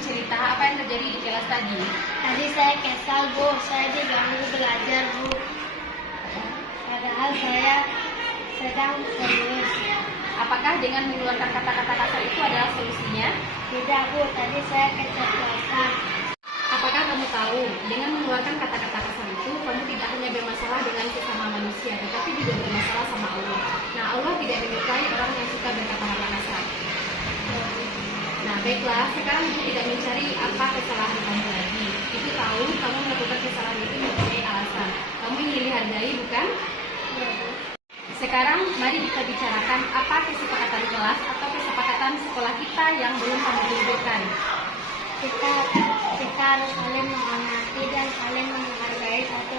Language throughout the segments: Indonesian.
bercerita apa yang terjadi di kelas tadi. Tadi saya kesal, Bu. Saya diganggu belajar, Bu. Padahal saya sedang serius. Apakah dengan mengeluarkan kata-kata kasar itu adalah solusinya? Tidak, Bu. Tadi saya keceplosan. Apakah kamu tahu, dengan mengeluarkan kata-kata kasar itu, kamu tidak hanya bermasalah dengan sesama manusia, tetapi juga bermasalah sama Allah. Nah, Allah tidak menyukai orang yang suka berkata-kata kasar. Nah, baiklah, sekarang Ibu tidak mencari apa kesalahan kamu lagi. Ibu tahu kamu melakukan kesalahan itu mempunyai alasan. Kamu ingin dihargai, bukan? Ya, Bu. Sekarang, mari kita bicarakan apa kesepakatan kelas atau kesepakatan sekolah kita yang belum kamu tunjukkan. Kita harus saling menghormati dan saling menghargai satu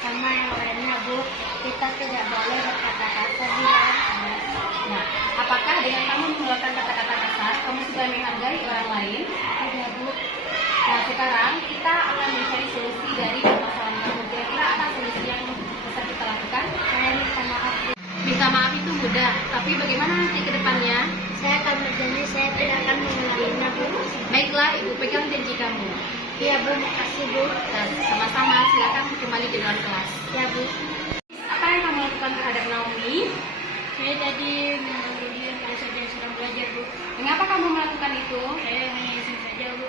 sama yang lainnya, Bu. Kita tidak boleh berkata kasar di dalam kelas. Nah, apakah dengan kamu mengeluarkan kata-kata kasar, kamu sudah menghargai orang lain? Tidak, Bu. Nah, sekarang kita akan mencari solusi dari permasalahan kamu. Kira-kira apa solusi yang bisa kita lakukan? Saya minta maaf, Bu. Minta maaf itu mudah, tapi bagaimana nanti ke depannya? Saya akan berjanji saya tidak akan mengulanginya, Bu. Baiklah, Ibu pegang janji kamu. Iya, Bu. Makasih, Bu. Dan sama-sama, silakan kembali ke dalam kelas. Ya, Bu. Apa yang kamu lakukan terhadap Naomi? Saya tadi mengganggu dia pada saat dia sedang belajar, Bu. Mengapa kamu melakukan itu? Saya hanya iseng saja, Bu.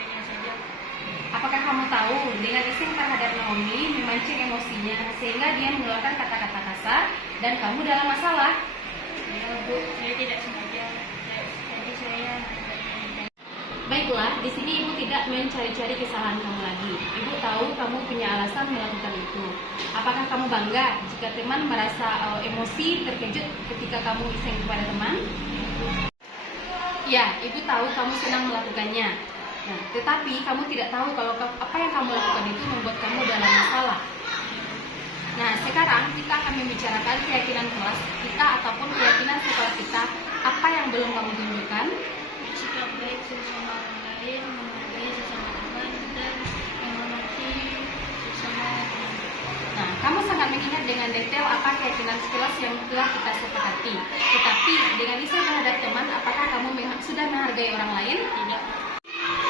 Hanya saja. Apakah kamu tahu, dengan iseng terhadap Naomi memancing emosinya, sehingga dia mengeluarkan kata-kata kasar, dan kamu dalam masalah? Ya, Bu. Saya tidak sengaja. Jadi saya Baiklah, di sini Ibu tidak mencari-cari kesalahan kamu lagi. Ibu tahu kamu punya alasan melakukan itu. Apakah kamu bangga jika teman merasa emosi, terkejut ketika kamu iseng kepada teman? Ya, Ibu tahu kamu senang melakukannya. Nah, tetapi kamu tidak tahu kalau apa yang kamu lakukan itu membuat kamu dalam masalah. Nah, sekarang kita akan membicarakan keyakinan kelas kita ataupun keyakinan sekolah kita. Apa yang belum kamu tunjukkan? bersikap baik sesama orang lain, menghargai sesama teman, dan menghormati sesama teman. Nah, kamu sangat mengingat dengan detail apa keyakinan kelas yang telah kita sepakati. Tetapi dengan iseng terhadap teman, apakah kamu sudah menghargai orang lain? Tidak.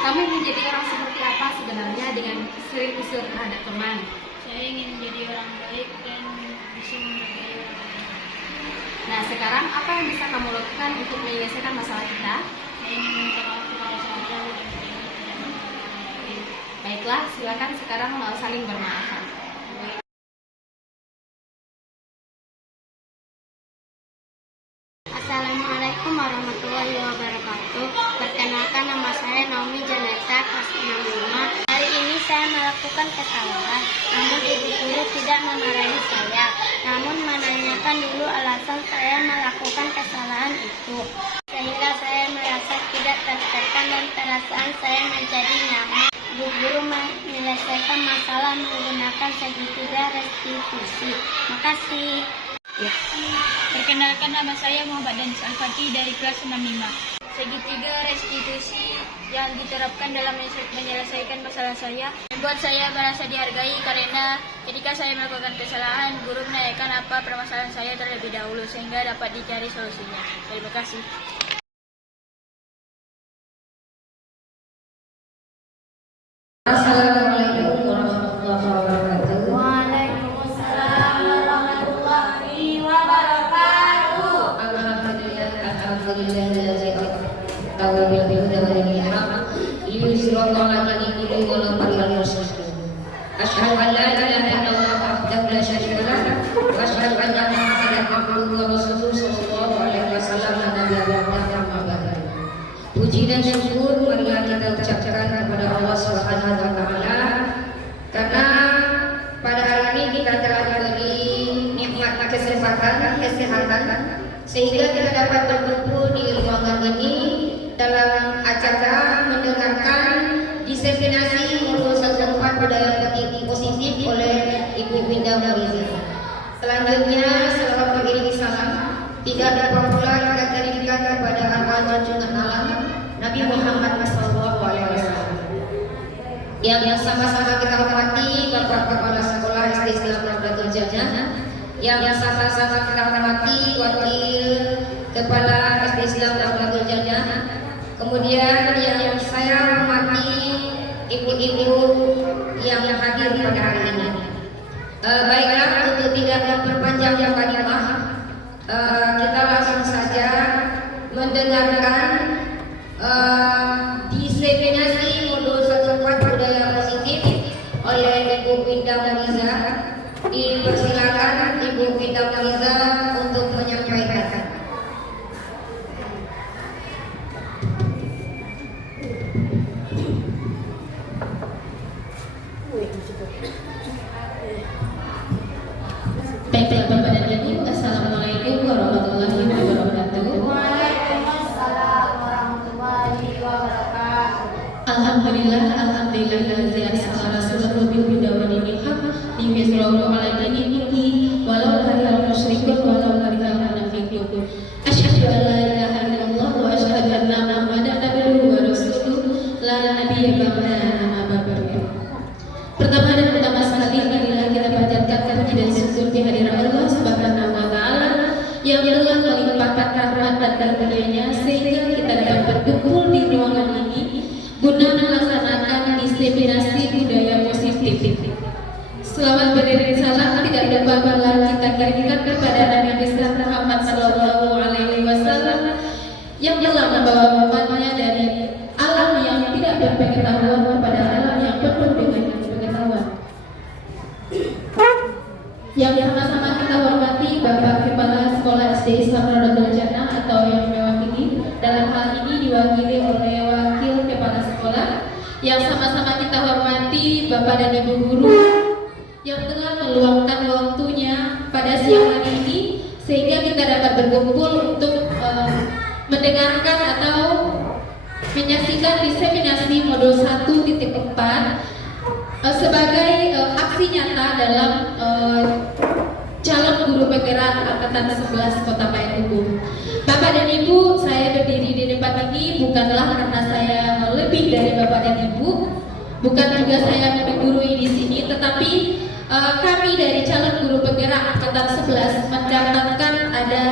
Kamu ingin jadi orang seperti apa sebenarnya dengan sering usil terhadap teman? Saya ingin menjadi orang baik dan bisa menghargai orang lain. Nah, sekarang apa yang bisa kamu lakukan untuk menyelesaikan masalah kita? Saya ingin minta maaf kepada saudara dan berjanji tidak mengulangi lagi. Baiklah, silakan sekarang saling bermaafan. Assalamualaikum warahmatullahi wabarakatuh. Perkenalkan, nama saya Naomi Janeta, kelas 65. Hari ini saya melakukan kesalahan, namun ibu guru tidak memarahi saya, namun menanyakan dulu alasan saya melakukan kesalahan itu. Sehingga saya merasa tidak tertekan dan perasaan saya menjadi nyaman. Ibu guru menyelesaikan masalah menggunakan segitiga restitusi. Makasih. Ya. Perkenalkan, nama saya Muhammad Danis Al-Fatih dari kelas 65. Segitiga restitusi yang diterapkan dalam menyelesaikan masalah saya membuat saya merasa dihargai karena ketika saya melakukan kesalahan, guru menanyakan apa permasalahan saya terlebih dahulu sehingga dapat dicari solusinya. Terima kasih. Assalamualaikum warahmatullahi wabarakatuh. Waalaikumsalam warahmatullahi wabarakatuh. Alhamdulillah allazi tawa bil huda wa dinil haq yusrata ala dinihi wa la ilaha illallah. Asyhadu an la ilaha illallah wahdahu la syarika lah wa asyhadu anna Muhammadan abduhu wa rasuluhu sallallahu alaihi wasallam. Puji dan syukur marilah kita ucapkan kepada Allah Subhanahu wa taala karena pada hari ini kita telah diberi nikmat kesehatan sehingga kita dapat berkumpul di ruangan ini dalam acara mendengarkan diseminasi urusan keempat budaya positif oleh Ibu Winda Muriza. Selanjutnya setelah beriringi salam, tidak dapat pula kita teringat kepada junjungan alam Nabi Muhammad SAW yang sama-sama kita hormati Bapak Kepala Sekolah SD Islam Nahdlatul Jannah, yang sama-sama kita hormati Wakil Kepala SD Islam Nahdlatul Jannah, kemudian yang saya ibu-ibu yang hadir pada hari ini. Baiklah, untuk tidak memperpanjang kalimah, kita langsung saja mendengarkan diseminasi modul 14 budaya positif oleh Ibu Winda Mariza. Dipersilakan Ibu Winda Mariza untuk menyampaikan. Baiklah Bapak dan Ibu, Assalamualaikum warahmatullahi wabarakatuh. Waalaikumsalam warahmatullahi wabarakatuh. Alhamdulillah, alhamdulillahilladzi arsala rasulahu bil huda wa dinil haq liyudhhirahu 'ala dini kullihi walau karihal musyrikun walau karihal munafiqun. Asyhadu an la ilaha illallah wa asyhadu anna Muhammadan abduhu wa rasuluhu la nabiyya ba'dahu amma ba'du. Pertama dan utama sekali marilah kita panjatkan puji dan syukur kehadiran Allah Subhanahu wa taala yang telah melimpahkan rahmat dan karunia-Nya sehingga kita dapat berkumpul di ruangan ini guna melaksanakan diseminasi budaya positif. Selawat beriring salam tidak lupa pula kita kirimkan kepada Nabi besar Muhammad sallallahu alaihi wasallam yang telah membawa umatnya dari alam yang tidak berpengetahuan kepada alam yang penuh dengan pengetahuan. Yang sama-sama kita hormati Bapak Kepala Sekolah SD Islam Rodotul Jannah atau yang mewakili, dalam hal ini diwakili oleh Wakil Kepala Sekolah. Yang sama-sama kita hormati Bapak dan Ibu Guru yang telah meluangkan waktunya pada siang hari ini sehingga kita dapat berkumpul untuk mendengarkan atau menyaksikan diseminasi modul 1.4 sebagai aksi nyata dalam calon guru penggerak angkatan 11 Kota Payakumbuh. Bapak dan Ibu, saya berdiri di depan ini bukanlah karena saya lebih dari Bapak dan Ibu, bukan juga saya menggurui di sini, tetapi kami dari calon guru penggerak angkatan 11 mendapatkan ada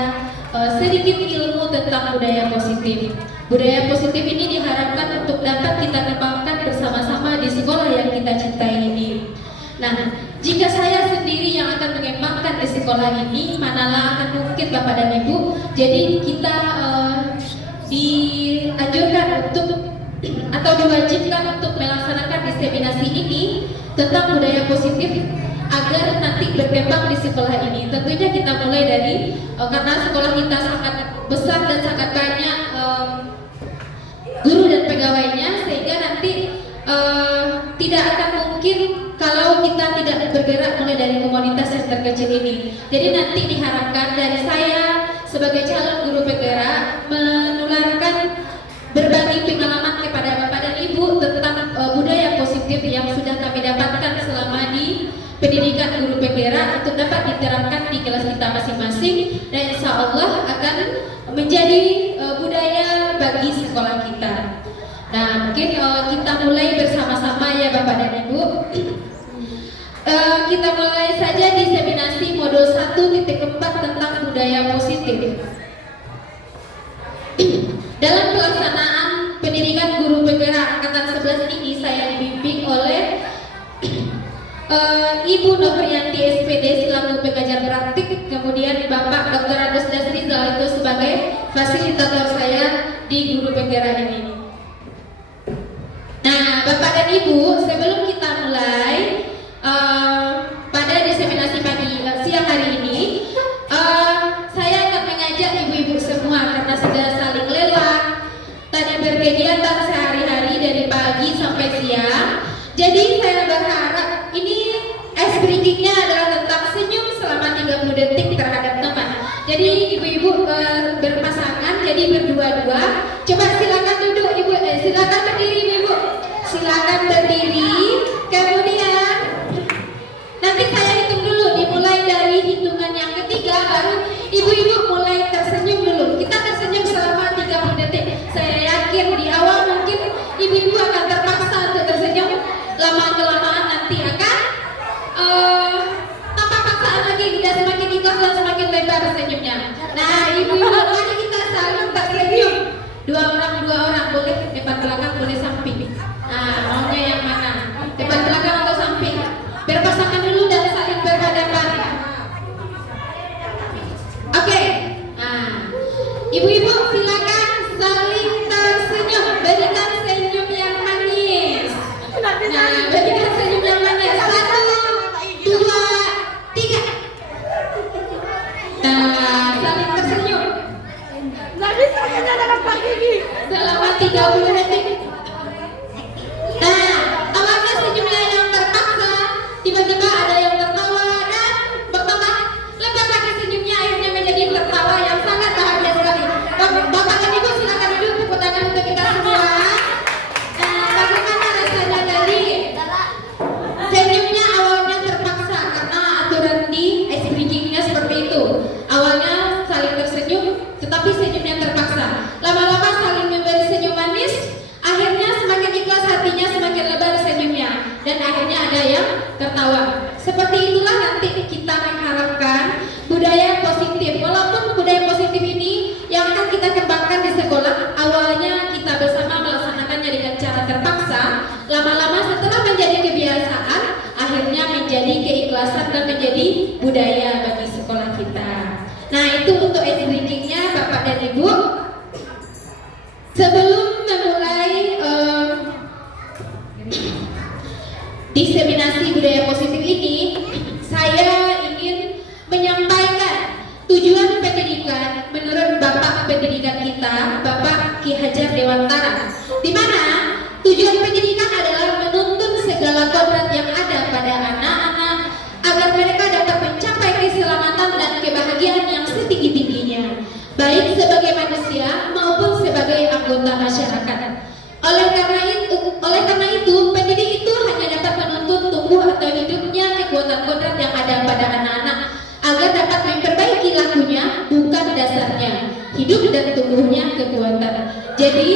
sedikit ilmu tentang budaya positif. Budaya positif ini diharapkan untuk dapat kita kembangkan bersama-sama di sekolah yang kita cintai ini. Nah, jika saya sendiri yang akan mengembangkan di sekolah ini, manalah akan mungkin Bapak dan Ibu. Jadi kita dianjurkan untuk atau diwajibkan untuk melaksanakan diseminasi ini tentang budaya positif agar nanti berkembang di sekolah ini. Tentunya kita mulai dari karena sekolah kita sangat besar dan sangat banyak guru dan pegawainya, sehingga nanti tidak akan mungkin kalau kita tidak bergerak mulai dari komunitas yang terkecil ini. Jadi nanti diharapkan dari saya sebagai calon guru penggerak menularkan berbagi pengalaman kepada Bapak dan Ibu tentang budaya positif yang sudah kami dapatkan selama di pendidikan guru penggerak untuk dapat diterapkan di kelas kita masing-masing dan insya Allah akan menjadi budaya bagi sekolah kita. Nah, mungkin kita mulai bersama-sama ya Bapak dan Ibu. Kita mulai saja diseminasi modul 1.4 tentang budaya positif. Dalam pelaksanaan pendidikan guru penggerak angkatan 11 ini saya dibimbing oleh Ibu Nohrianti SPD selaku pengajar praktik, kemudian Bapak Dr. Agus Dasrizal itu sebagai fasilitator saya di guru penggerak ini. Nah, Bapak dan Ibu, sebelum kita mulai pada diseminasi pagi siang hari ini, saya akan mengajak ibu-ibu semua karena sudah saling lelah, tadi berkegiatan sehari-hari dari pagi sampai siang. Jadi saya berharap ini ice breakingnya adalah tentang senyum selama 30 detik terhadap teman. Jadi ibu-ibu berpasangan, jadi berdua-dua. Coba silakan duduk ibu, silakan berdiri ibu, silakan berdiri. Kemudian nanti saya hitung dulu, dimulai dari hitungan yang ketiga, baru ibu-ibu mulai tersenyum dulu. Kita tersenyum selama 30 detik. Saya yakin di awal mungkin ibu-ibu akan terpaksa untuk tersenyum, lama-kelamaan nanti akan tanpa paksaan lagi kita semakin ikhlas dan semakin lebar senyumnya. Nah, ibu-ibu mari kita saling tersenyum. Dua orang boleh depan belakang, boleh samping. Nah, maunya yang mana? Ibu-ibu silakan saling tersenyum, berikan senyum yang manis. Nah, berikan senyum yang manis. 1, 2, 3. Nah, saling tersenyum. Selama 30 detik. Nah, awalnya senyumnya yang terpaksa, tiba-tiba ada yang tertawa dan bertambah lebat lagi senyumnya, akhirnya menjadi tertawa yang sangat bahagia sekali. Bapak dan Ibu silakan duduk, tepuk tangan untuk kita semua. Nah, bagaimana rasanya tadi? Senyumnya awalnya terpaksa karena aturan di ice breaking-nya seperti itu. Awalnya saling tersenyum, tetapi senyumnya terpaksa. Lama-lama saling memberi senyum manis, akhirnya semakin ikhlas hatinya, semakin lebar senyumnya, dan akhirnya ada yang tertawa. Seperti itulah nanti kita mengharapkan budaya positif. Walaupun budaya positif ini yang akan kita kembangkan di sekolah, awalnya kita bersama melaksanakannya dengan cara terpaksa, lama-lama setelah menjadi kebiasaan, akhirnya menjadi keikhlasan dan menjadi budaya bagi sekolah kita. Nah, itu untuk ice breaking-nya Bapak dan Ibu. Sebelum memulai diseminasi budaya positif ini, saya ingin menyampaikan tujuan pendidikan menurut Bapak pendidikan kita, Bapak Ki Hajar Dewantara, di mana tujuan pendidikan adalah menuntun segala kodrat yang ada pada anak-anak agar mereka dapat mencapai keselamatan dan kebahagiaan yang setinggi-tingginya, baik sebagai manusia maupun sebagai anggota masyarakat. Oleh karena itu, pendidik itu hanya dapat menuntun tumbuh atau hidupnya kekuatan kodrat yang ada pada anak-anak agar dapat memperbaiki lakunya, bukan dasarnya, hidup dan tumbuhnya kekuatan. Jadi,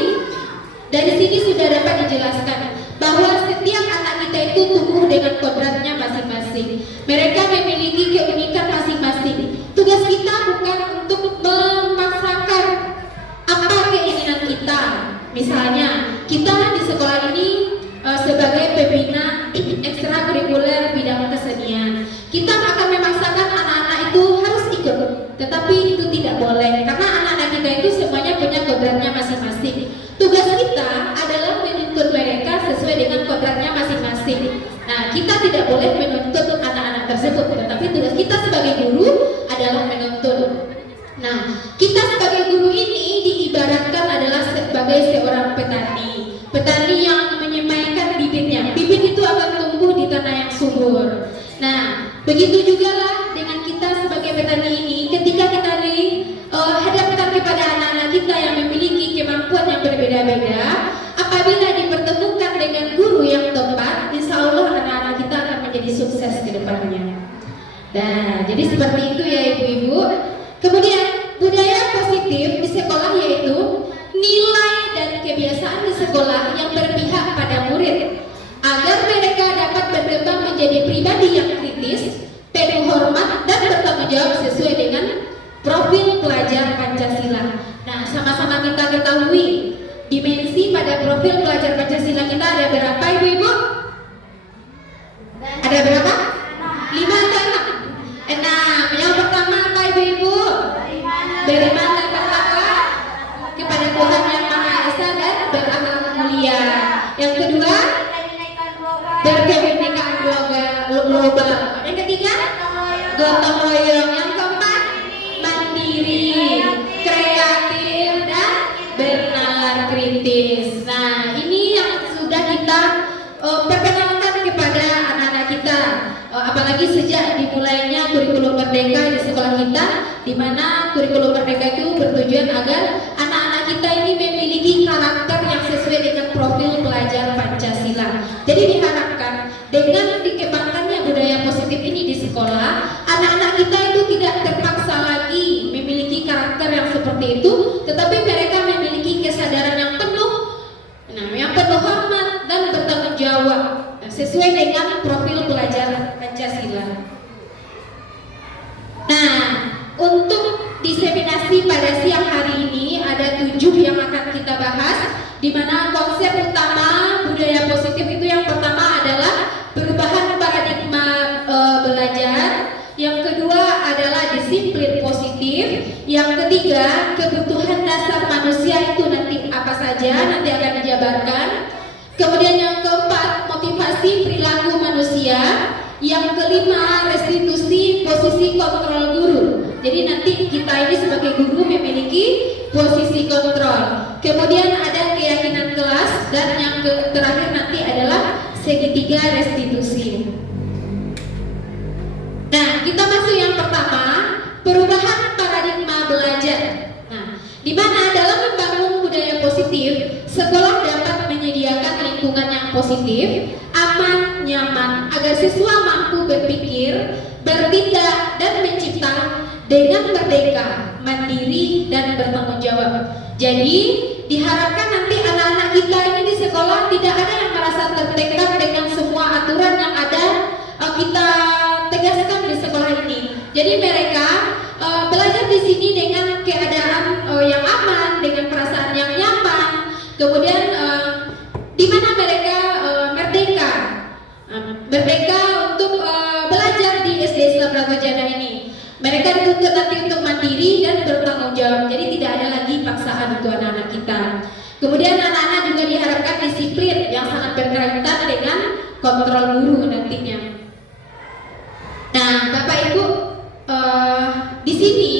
dari sini sudah dapat dijelaskan bahwa setiap anak kita itu tumbuh dengan kodratnya masing-masing. Mereka memiliki keunikan masing-masing. Tugas kita bukan untuk memaksakan apa keinginan kita. Misalnya, kita di sekolah ini sebagai pembina ekstrakurikuler bidang kesenian, kita akan memaksakan anak-anak itu harus ikut, tetapi itu tidak boleh karena anak-anak kita itu semuanya punya kodratnya masing-masing. Tugas kita adalah menuntut mereka sesuai dengan kodratnya masing-masing. Nah, kita tidak boleh menuntut anak-anak tersebut, tetapi tugas kita sebagai guru adalah menuntut. Nah, kita sebagai guru ini diibaratkan adalah sebagai seorang petani. Petani yang menyemaikan bibitnya. Bibit itu akan tumbuh di tanah yang subur. Nah, begitu juga lah dengan kita sebagai petani ini, ketika kita dihadapkan kepada anak-anak kita yang memiliki kemampuan yang berbeda-beda, apabila dipertemukan dengan guru yang tepat, insya Allah anak-anak kita akan menjadi sukses ke depannya. Nah, jadi seperti itu ya ibu-ibu. Kemudian budaya positif di sekolah yaitu nilai dan kebiasaan di sekolah yang berpihak pada murid agar mereka dapat berkembang menjadi pribadi yang kritis, penuh hormat dan bertanggung jawab sesuai dengan profil pelajar Pancasila. Nah, sama-sama kita ketahui dimensi pada profil pelajar Pancasila kita ada berapa ibu-ibu? Ada berapa? 5 atau 6? 6. Yang pertama apa ibu-ibu? Beriman dan bertakwa kepada Tuhan yang Maha Esa dan berakhlak mulia. Yang kedua, berkebinekaan global. Yang ketiga, gotong royong. Yang keempat, mandiri, kreatif dan bernalar kritis. Nah, ini yang sudah kita perkenalkan kepada anak-anak kita. Apalagi sejak dimulainya kurikulum merdeka di sekolah kita, di mana kurikulum merdeka itu bertujuan agar anak-anak kita ini memiliki karakter yang sesuai dengan profil pelajar Pancasila. Jadi diharapkan dengan dikembangkannya budaya positif ini di sekolah, anak-anak kita itu tidak terpaksa lagi memiliki karakter yang seperti itu, tetapi mereka memiliki kesadaran yang penuh, yang penuh hormat dan bertanggung jawab sesuai dengan profil pelajar Pancasila. Nah, untuk diseminasi pada siang hari ini ada 7 yang akan kita bahas, di mana konsep utama budaya positif itu yang pertama adalah perubahan paradigma belajar, yang kedua adalah disiplin positif, Yang ketiga, kebutuhan dasar manusia itu nanti apa saja nanti akan dijabarkan. Kemudian yang keempat, motivasi perilaku manusia. Yang kelima, restitusi posisi kontrol guru. Jadi nanti kita ini sebagai guru memiliki posisi kontrol. Kemudian ada keyakinan kelas, dan yang terakhir nanti adalah segitiga restitusi. Nah, kita masuk yang pertama, perubahan paradigma belajar. Nah, di mana dalam membangun budaya positif, sekolah dapat menyediakan lingkungan yang positif, aman, nyaman, agar siswa mampu berpikir, bertindak, dan mencipta dengan merdeka, mandiri, dan bertanggung jawab. Jadi, diharapkan nanti anak-anak kita ini di sekolah tidak ada yang merasa tertekan dengan semua aturan yang ada kita tegaskan di sekolah ini. Jadi mereka belajar di sini dengan keadaan yang aman, dengan perasaan yang nyaman. Kemudian di mana mereka merdeka untuk belajar di SD Islam Bratajaya ini. Mereka dituntut nanti untuk mandiri dan bertanggung jawab. Jadi tidak ada lagi paksaan untuk anak-anak kita. Kemudian anak-anak juga diharapkan disiplin yang sangat berkaitan dengan kontrol guru nantinya. Nah, Bapak Ibu, di sini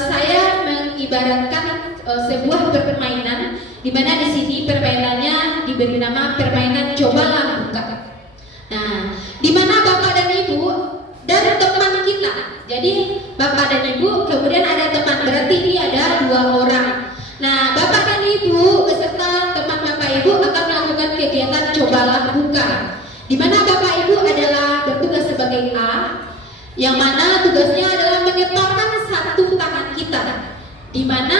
saya mengibaratkan sebuah permainan, di mana di sini permainannya diberi nama permainan cobalah buka. Nah, di mana Bapak dan Ibu dan teman kita. Jadi Bapak dan Ibu, kemudian ada teman, berarti ini ada 2 orang. Nah, Bapak dan Ibu beserta teman Bapak Ibu akan melakukan kegiatan cobalah buka, di mana Bapak Ibu adalah bertugas sebagai A, yang mana tugasnya adalah mengetarkan satu tangan kita, di mana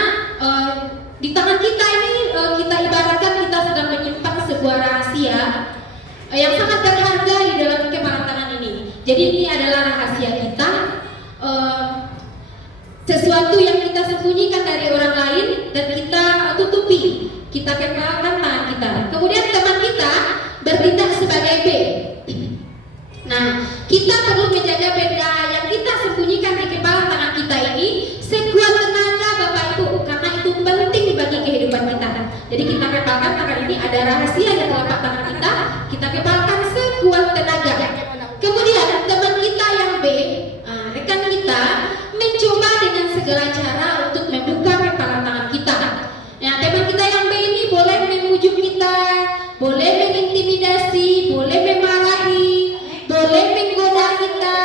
di tangan kita ini kita ibaratkan kita sedang menyimpan sebuah rahasia yang sangat berharga di dalam kepalan tangan ini. Jadi ini adalah rahasia kita, sesuatu yang kita sembunyikan dari orang lain dan kita tutupi, kita kepalkan tangan kita. Kemudian teman kita bertindak sebagai B. Nah, kita perlu menjaga benda yang kita sembunyikan di kepala tangan kita ini sekuat tenaga Bapak Ibu, karena itu penting bagi kehidupan kita. Jadi kita kepalkan tangan ini, ada rahasia di telapak tangan kita kepalkan sekuat tenaga. Kemudian teman kita yang B, rekan kita mencoba dengan segala cara untuk membuka kepalan tangan kita. Nah, teman kita yang B ini boleh memujuk kita, boleh mengintimidasi, boleh memarahi, boleh menggoda kita,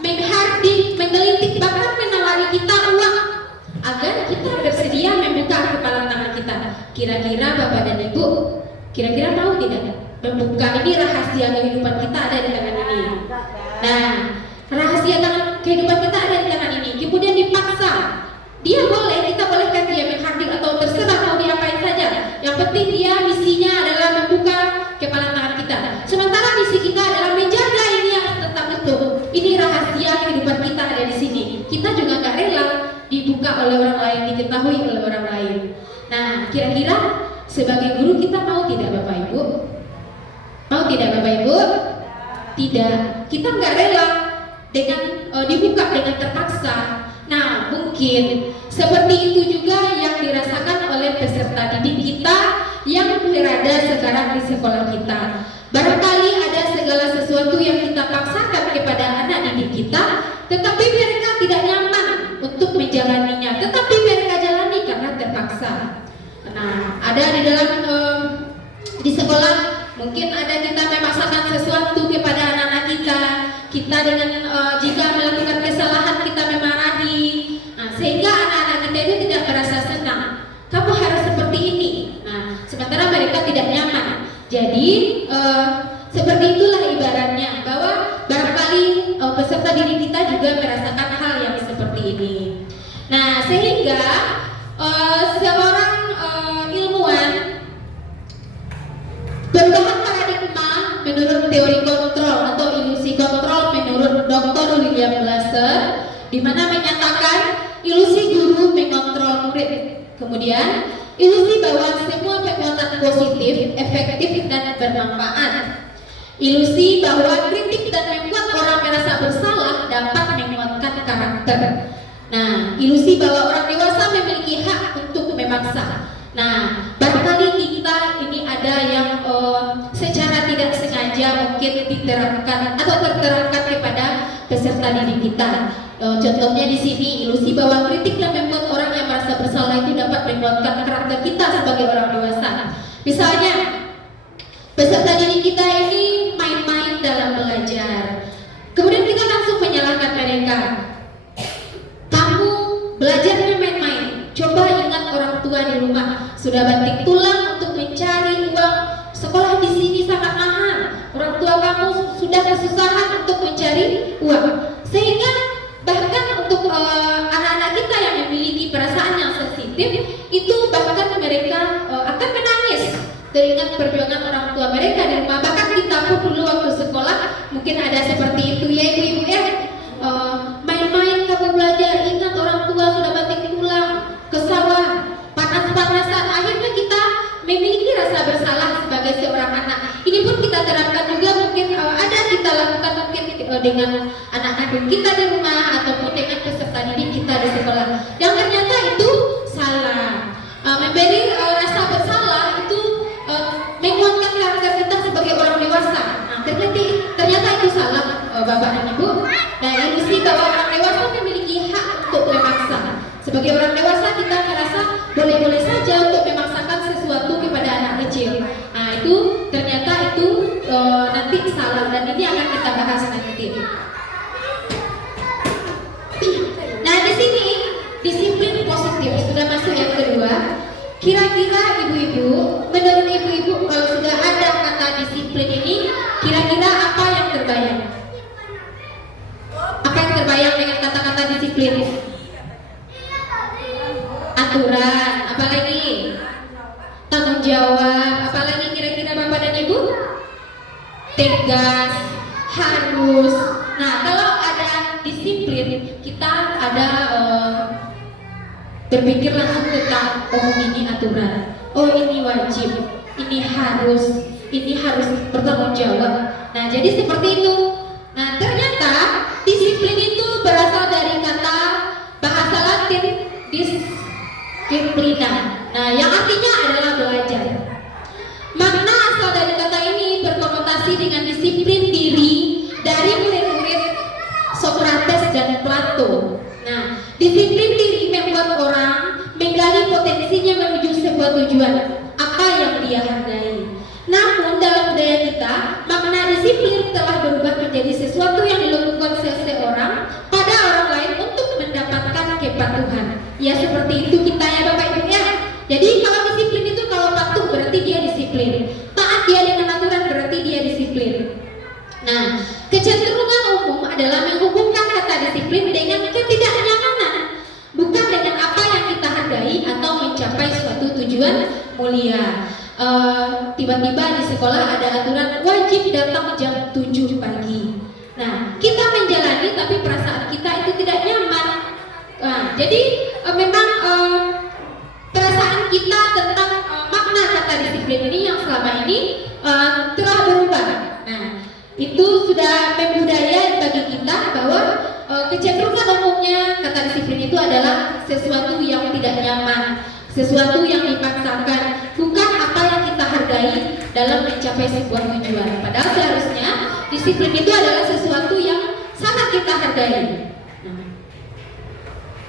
menghardik, menggelitik, bahkan menawari kita uang agar kita bersedia membuka kepalan tangan kita. Kira-kira Bapak dan Ibu, kira-kira tahu tidak? Membuka ini rahasia kehidupan kita ada di tangan ini. Nah, rahasia kehidupan kita ada di tangan ini. Kemudian dipaksa, dia boleh, kita bolehkan dia menghardik atau terserah mau diapain saja. Yang penting dia misinya adalah membuka kepala tangan kita. Sementara misi kita adalah menjaga ini yang tetap utuh. Ini rahasia kehidupan kita ada di sini. Kita juga nggak rela dibuka oleh orang lain, diketahui oleh orang lain. Nah, kira-kira sebagai guru kita mau tidak Bapak Ibu? Mau tidak Bapak Ibu? Tidak. Kita nggak rela dengan dibuka dengan terpaksa. Nah, mungkin seperti itu juga yang dirasakan oleh peserta didik kita yang berada sekarang di sekolah kita. Barangkali ada segala sesuatu yang kita paksakan kepada anak didik kita, tetapi mereka tidak nyaman untuk menjalaninya, tetapi mereka jalani karena terpaksa. Nah, ada di dalam di sekolah mungkin ada kita memaksakan sesuatu kepada anak-anak kita. Kita dengan jika melakukan kesalahan kita memarahi, sehingga anak-anak kita itu tidak merasa senang. Kamu harus seperti ini. Nah, sementara mereka tidak nyaman. Jadi seperti itulah ibaratnya, bahwa barangkali peserta didik kita juga merasakan hal yang seperti ini. Nah, sehingga seorang ilmuwan perubahan paradigma menurut teori kontrol atau ilusi kontrol menurut Dr. William Glasser, di mana menyatakan ilusi guru mengontrol murid. Kemudian ilusi bahwa semua perbuatan positif, efektif dan bermanfaat. Ilusi bahwa kritik dan membuat orang merasa bersalah dapat menguatkan karakter. Nah, ilusi bahwa orang dewasa memiliki hak untuk memaksa. Nah, barangkali di kita ini ada yang secara tidak sengaja mungkin diterapkan atau terterapkan kepada peserta didik kita. Contohnya di sini ilusi bahwa kritik yang membuat orang yang merasa bersalah itu dapat menguatkan karakter kita sebagai orang dewasa. Misalnya, peserta didik kita ini main-main dalam belajar. Kemudian kita langsung menyalahkan mereka. Kamu belajarnya main-main. Coba ingat orang tua di rumah sudah banting tulang untuk mencari uang. Sekolah di sini sangat mahal. Orang tua kamu sudah kesusahan untuk mencari uang. Sehingga bahkan untuk anak-anak kita yang memiliki perasaan yang sensitif, itu bahkan mereka akan menangis teringat perjuangan orang tua mereka di rumah. Bahkan kita pun dulu waktu sekolah mungkin ada seperti itu ya ibu-ibu ya. Main-main kamu belajar, ingat orang tua sudah banting tulang ke sawah, panas-panasan. Akhirnya kita memiliki rasa bersalah sebagai seorang anak. Ini pun kita terapkan juga mungkin ada kita lakukan mungkin dengan anak-anak kita di rumah ataupun dengan peserta didik kita di sekolah. Yang ternyata itu salah. Memberi rasa bersalah itu menguatkan karakter kita sebagai orang dewasa. Nah, ternyata itu salah, Bapak dan Ibu. Nah, ilusi bahwa orang dewasa memiliki hak untuk memaksa. Sebagai orang dewasa kita merasa boleh-boleh saja untuk memaksakan sesuatu kepada anak kecil. Nah, itu ternyata itu nanti salah dan ini akan kita bahas nanti. Nah, di sini disiplin positif sudah masuk yang kedua. Kira-kira ibu-ibu, menurut ibu-ibu kalau sudah ada kata disiplin ini, kira-kira apa yang terbayang? Apa yang terbayang dengan kata-kata disiplin? Aturan, apalagi? Tanggung jawab, apalagi kira-kira Bapak dan Ibu? Tegas, harus. Nah, kalau ada disiplin, kita ada berpikir langsung tentang ini aturan, ini wajib, ini harus bertanggung jawab. Nah, jadi seperti itu. Nah, ternyata disiplin itu berasal dari kata bahasa Latin disciplina. Nah, yang artinya adalah belajar. Makna asal dari kata ini berkonotasi dengan disiplin diri dari murid-murid Socrates dan Plato. Nah, disiplin diri membuat orang menggali potensinya menuju sebuah tujuan, apa yang dia hargai. Namun dalam budaya kita, makna disiplin telah berubah menjadi sesuatu yang dilakukan seseorang pada orang lain untuk mendapatkan kepatuhan. Ya seperti itu kita ya Bapak Ibu ya. Jadi kalau disiplin itu kalau patuh berarti dia disiplin. Taat dia dengan aturan berarti dia disiplin. Nah, kecenderungan umum adalah menghubungkan kata disiplin dengan ketidaknyamanan, bukan dengan apa yang kita hargai atau mencapai suatu tujuan mulia. Tiba-tiba di sekolah ada aturan wajib datang jam 7 pagi. Nah, kita menjalani tapi perasaan kita itu tidak nyaman. Nah, jadi memang perasaan kita tentang makna kata disiplin ini yang selama ini telah berubah. Nah, itu sudah membudaya bagi kita bahwa kecenderungan umumnya kata disiplin itu adalah sesuatu yang tidak nyaman, sesuatu yang dipaksakan, bukan apa yang kita hargai dalam mencapai sebuah tujuan. Padahal seharusnya disiplin itu adalah sesuatu yang sangat kita hargai.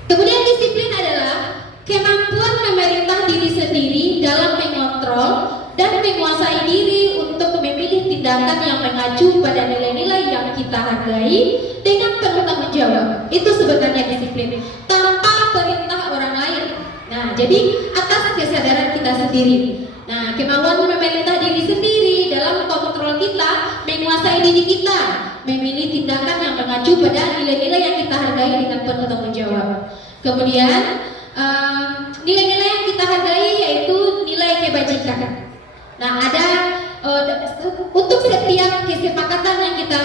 Kemudian disiplin adalah kemampuan memerintah diri sendiri dalam mengontrol dan menguasai diri untuk memilih tindakan yang mengacu pada nilai-nilai yang kita hargai dengan penuh tanggung jawab. Itu sebenarnya disiplin, tanpa perintah orang lain. Nah, jadi atas kesadaran kita sendiri. Nah, kemampuan memerintah diri sendiri dalam kontrol kita, menguasai diri kita, memilih tindakan yang mengacu pada nilai-nilai yang kita hargai dengan penuh tanggung jawab. Kemudian nilai-nilai yang kita hargai yaitu nilai kebajikan. Nah, ada untuk setiap kesepakatan yang kita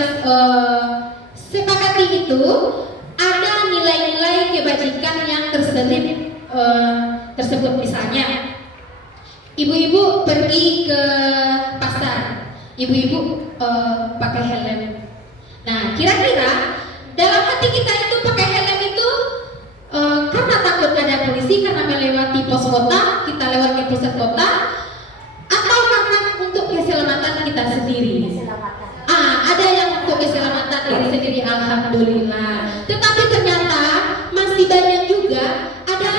sepakati itu ada nilai-nilai kebajikan yang terselip tersebut. Misalnya, ibu-ibu pergi ke pasar, ibu-ibu pakai helm. Nah, kira-kira dalam hati kita itu pakai helm itu kota, kita lewat ke pusat kota, atau karena untuk keselamatan kita sendiri? Ada yang untuk keselamatan diri sendiri, alhamdulillah. Tetapi ternyata masih banyak juga ada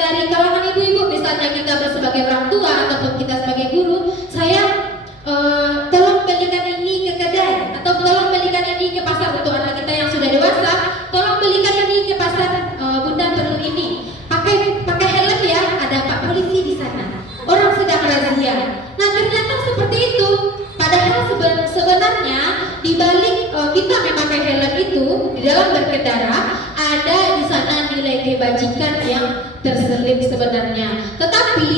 dari kalangan ibu-ibu, misalnya kita sebagai orang tua ataupun kita sebagai guru, saya tolong belikan ini ke kedai, atau tolong belikan ini ke pasar untuk anak kita yang sudah dewasa, tolong belikan ini ke pasar, bunda perlu ini, pakai helm ya, ada Pak Polisi di sana, orang sedang razia. Nah ternyata seperti itu. Padahal sebenarnya di balik kita memakai helm itu, di dalam berkendara ada di sana nilai kebajikan yang terselip sebenarnya. Tetapi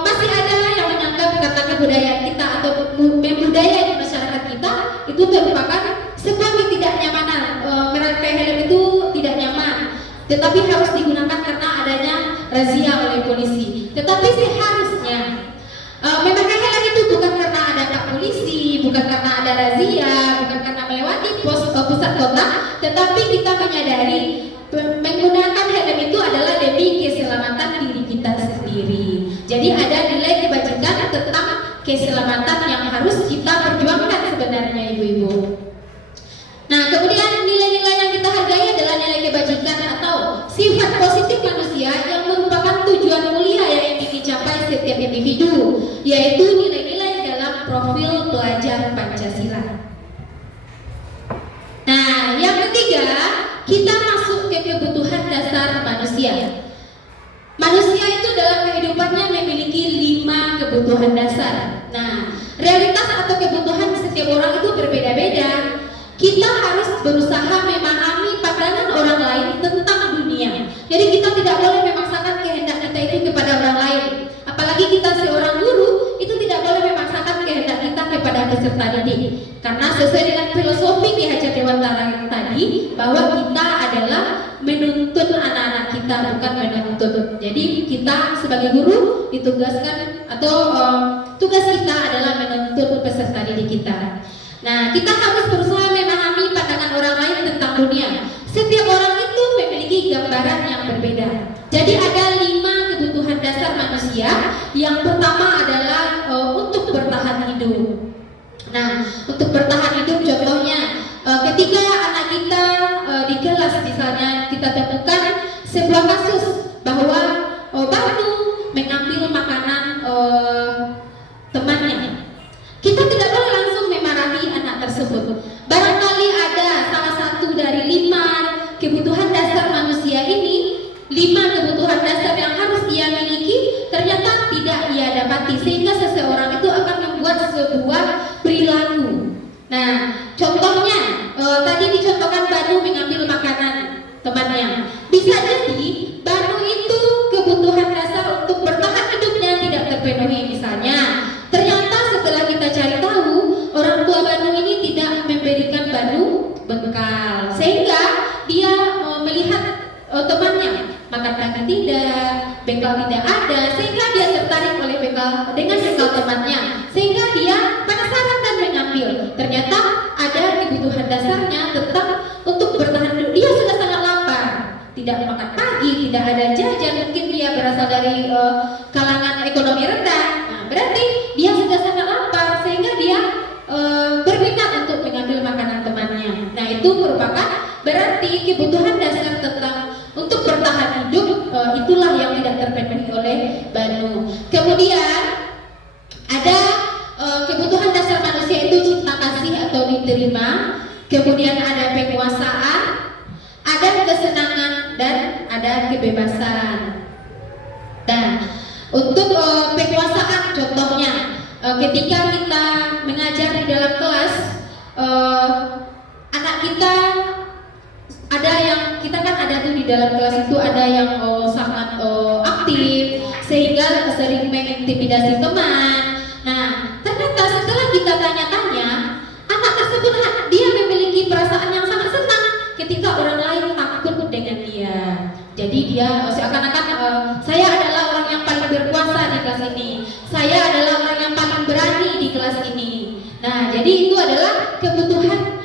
masih ada yang menganggap kata kebudayaan kita atau budaya di masyarakat kita itu merupakan sebuah ketidaknyamanan. Memakai helm itu tidak nyaman, tetapi harus digunakan karena adanya razia oleh polisi. Tetapi seharusnya memakai helm itu bukan karena ada Pak Polisi, bukan karena ada razia, bukan karena melewati pusat kota, tetapi kita menyadari menggunakan helm itu adalah demi keselamatan diri kita sendiri. Jadi ada nilai kebajikan tentang keselamatan yang harus kita perjuangkan sebenarnya ibu-ibu. Nah kemudian nilai-nilai yang kita hargai adalah nilai kebajikan atau sifat positif manusia yang merupakan tujuan mulia yang ingin dicapai setiap individu, yaitu nilai-nilai dalam profil pelajar Pancasila. Nah yang ketiga, kita masuk ke kebutuhan dasar manusia. Manusia itu dalam kehidupannya memiliki 5 kebutuhan dasar. Nah realitas atau kebutuhan setiap orang itu berbeda-beda. Kita harus berusaha memahami pandangan orang lain tentang dunia. Jadi kita tidak boleh memaksakan kehendak kita itu kepada orang lain. Apalagi kita seorang guru, itu tidak boleh memaksakan kehendak kita kepada peserta didik. Karena sesuai dengan filosofi Ki Hajat Dewantara tadi, bahwa kita adalah menuntut anak-anak kita, bukan menuntut. Jadi kita sebagai guru ditugaskan atau tugas kita adalah menuntut peserta didik kita. Nah, kita harus berusaha memahami pandangan orang lain tentang dunia. Setiap orang itu memiliki gambaran yang berbeda. Jadi ada 5 kebutuhan dasar manusia. Yang pertama adalah untuk bertahan hidup. Nah, untuk bertahan hidup contohnya ketika anak kita di kelas misalnya kita temukan sebuah kasus bahwa Banu mengambil makanan temannya. Kita tidak boleh langsung memarahi anak tersebut. Barangkali ada salah satu dari 5 kebutuhan dasar manusia ini, 5 kebutuhan dasar yang harus ia miliki ternyata tidak ia dapati, sehingga seseorang itu akan membuat sebuah perilaku. Nah, contohnya tadi dicontohkan Banu mengambil makanan temannya. Bisa jadi Banu itu kebutuhan dasar untuk bertahan hidupnya tidak terpenuhi. Misalnya ternyata setelah kita cari tahu, orang tua Banu ini tidak memberikan Banu bekal, sehingga dia melihat temannya makan pagi tidak, bekal tidak ada, sehingga dia tertarik oleh bekal temannya, sehingga dia penasaran dan mengambil. Ternyata ada kebutuhan dasarnya tentang untuk bertahan hidup. Dia sudah sangat lapar, tidak makan pagi, tidak ada jajan, mungkin dia berasal dari kalangan ekonomi rendah. Nah, berarti dia sudah sangat lapar sehingga dia berminat untuk mengambil makanan temannya. Nah, itu merupakan berarti kebutuhan dasar tentang untuk bertahan hidup, itulah yang tidak terpenuhi oleh Banu. Kemudian ada kebutuhan dasar manusia itu cinta kasih atau diterima. Kemudian ada penguasaan, ada kesenangan, dan ada kebebasan. Dan untuk penguasaan contohnya, ketika kita mengajar di dalam kelas, anak kita ada yang kita kan ada tuh di dalam kelas itu ada yang sangat aktif sehingga sering mengintimidasi teman. Nah, ternyata setelah kita tanya-tanya, anak tersebut dia memiliki perasaan yang sangat senang ketika orang lain takut dengan dia. Jadi dia seakan-akan saya adalah orang yang paling berkuasa di kelas ini. Saya adalah orang yang paling berani di kelas ini. Nah, jadi itu adalah kebutuhan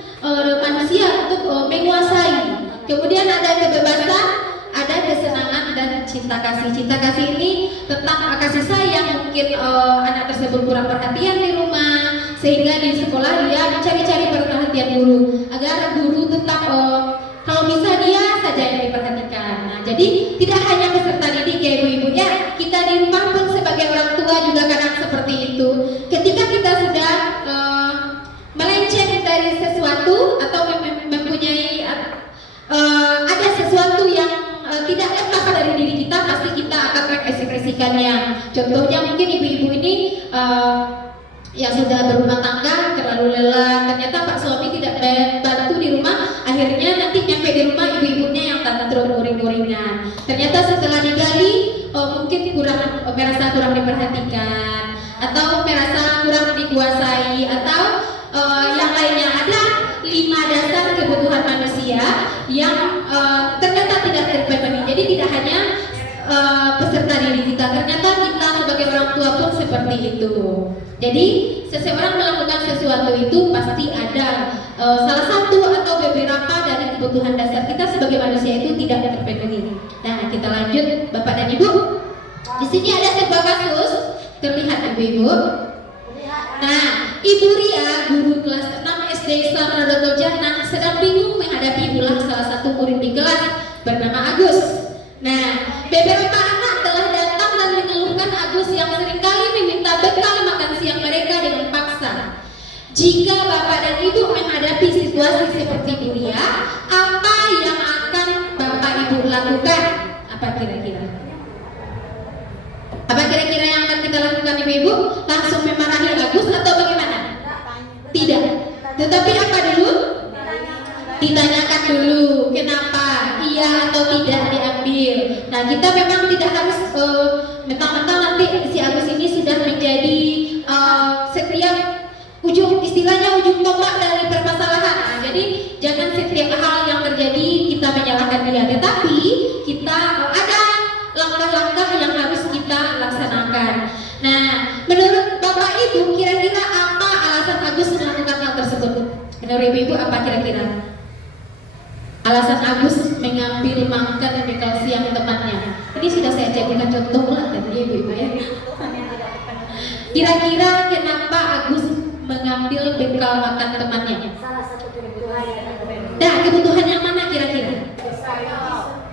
manusia untuk menguasai. Kemudian ada kebebasan, ada kesenangan, dan cinta kasih. Cinta kasih ini tentang kasih sayang. Mungkin anak tersebut kurang perhatian di rumah, sehingga di sekolah dia mencari-cari perhatian guru, agar guru tetap kalau bisa dia saja yang diperhatikan. Nah, jadi tidak hanya peserta didik ya ibu-ibu ya, kita di rumah pun sebagai orang tua juga kadang seperti itu. Ketika kita sudah melenceng dari sesuatu atau mempunyai ada sesuatu yang tidak lepas dari diri kita, pasti kita akan mengekspresikannya. Contohnya mungkin ibu-ibu ini yang sudah berumah tangga terlalu lelah, ternyata pak suami tidak bantu di rumah, akhirnya nanti nyampe di rumah ibu-ibunya yang tantrum uring-uringan. Ternyata setelah digali mungkin merasa kurang diperhatikan, atau merasa kurang dikuasai, atau yang lainnya. Ada 5 dasar kebutuhan manusia yang ternyata tidak terpenuhi. Jadi tidak hanya peserta didik kita, ternyata kita sebagai orang tua pun seperti itu. Jadi seseorang melakukan sesuatu itu pasti ada salah satu atau beberapa dari kebutuhan dasar kita sebagai manusia itu tidak terpenuhi. Nah, kita lanjut Bapak dan Ibu. Di sini ada sebuah kasus, terlihat ibu-ibu. Nah, Ibu Ria, guru kelas 6 SD Islam Radhatul Jannah, sedang bingung menghadapi ulah salah satu murid di kelas bernama Agus. Nah, beberapa anak telah datang dan mengeluhkan Agus yang seringkali meminta bekal makan siang mereka dengan paksa. Jika Bapak dan Ibu menghadapi situasi seperti Ibu Ria, apa yang akan Bapak Ibu lakukan? Apa kira-kira? Apa kira-kira yang akan kita lakukan ibu-ibu? Langsung memarahi Agus atau bagaimana? Tidak. Tetapi apa dulu? Ditanyakan dulu kenapa iya atau tidak diambil. Nah, kita memang tidak harus mentang-mentang nanti si Agus ini sudah menjadi setiap ujung tombak dari permasalahan. Nah, jadi jangan setiap hal yang terjadi kita menyalahkan dia, tetapi kita ada langkah-langkah yang harus kita laksanakan. Nah, menurut Bapak Ibu, kira-kira apa alasan Agus melakukan hal tersebut? Menurut Ibu apa kira-kira alasan Agus mengambil makan bekal siang temannya? Ini sudah saya jadikan contoh lah tadi Ibu ya. Kira-kira kenapa Agus mengambil bekal makan temannya? Salah satu kebutuhan yang terpenuhi. Nah, kebutuhan yang mana kira-kira?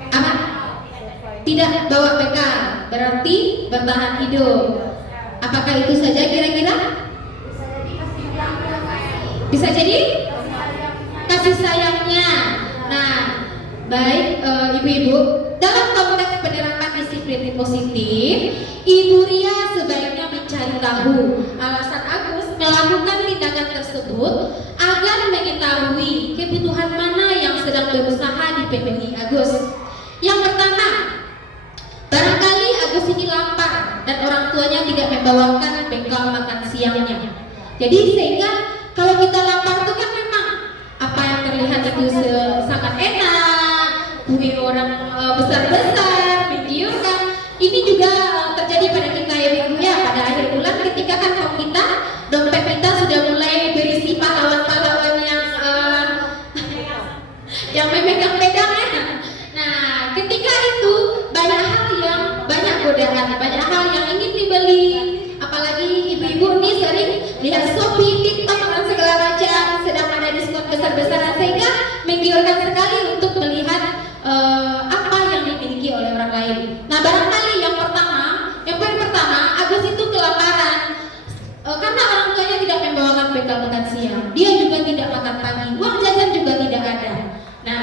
Apa? Tidak bawa bekal, berarti bertahan hidup. Apakah itu saja kira-kira? Bisa jadi kasih sayangnya. Nah, baik ibu-ibu, dalam konteks penerapan disiplin positif, Ibu Ria sebaiknya mencari tahu alasan Agus melakukan tindakan tersebut agar mengetahui kebutuhan mana yang sedang berusaha dipenuhi Agus. Yang pertama, barangkali Agus ini lapar dan orang tuanya tidak membawakan bekal makan siangnya. Jadi sehingga kalau kita lapar itu kan memang apa yang terlihat itu sangat enak, kue orang besar-besar, menggiurkan. Ini juga terjadi pada kita ya ibu ya, pada akhir bulan ketika kan kita dompet kita sudah mulai berisi pahlawan-pahlawan yang memegang pedang ya. Nah, ketika itu banyak godaan, banyak hal yang ingin dibeli. Apalagi ibu-ibu nih sering lihat Shopee, TikTok dan segala macam sedang ada diskon besar-besaran, sehingga menggiurkan sekali untuk melihat apa yang dimiliki oleh orang lain. Nah, barangkali yang paling pertama Agus itu kelaparan karena orang tuanya tidak membawakan bekal makan siang. Dia juga tidak makan pagi, uang jajan juga tidak ada. Nah,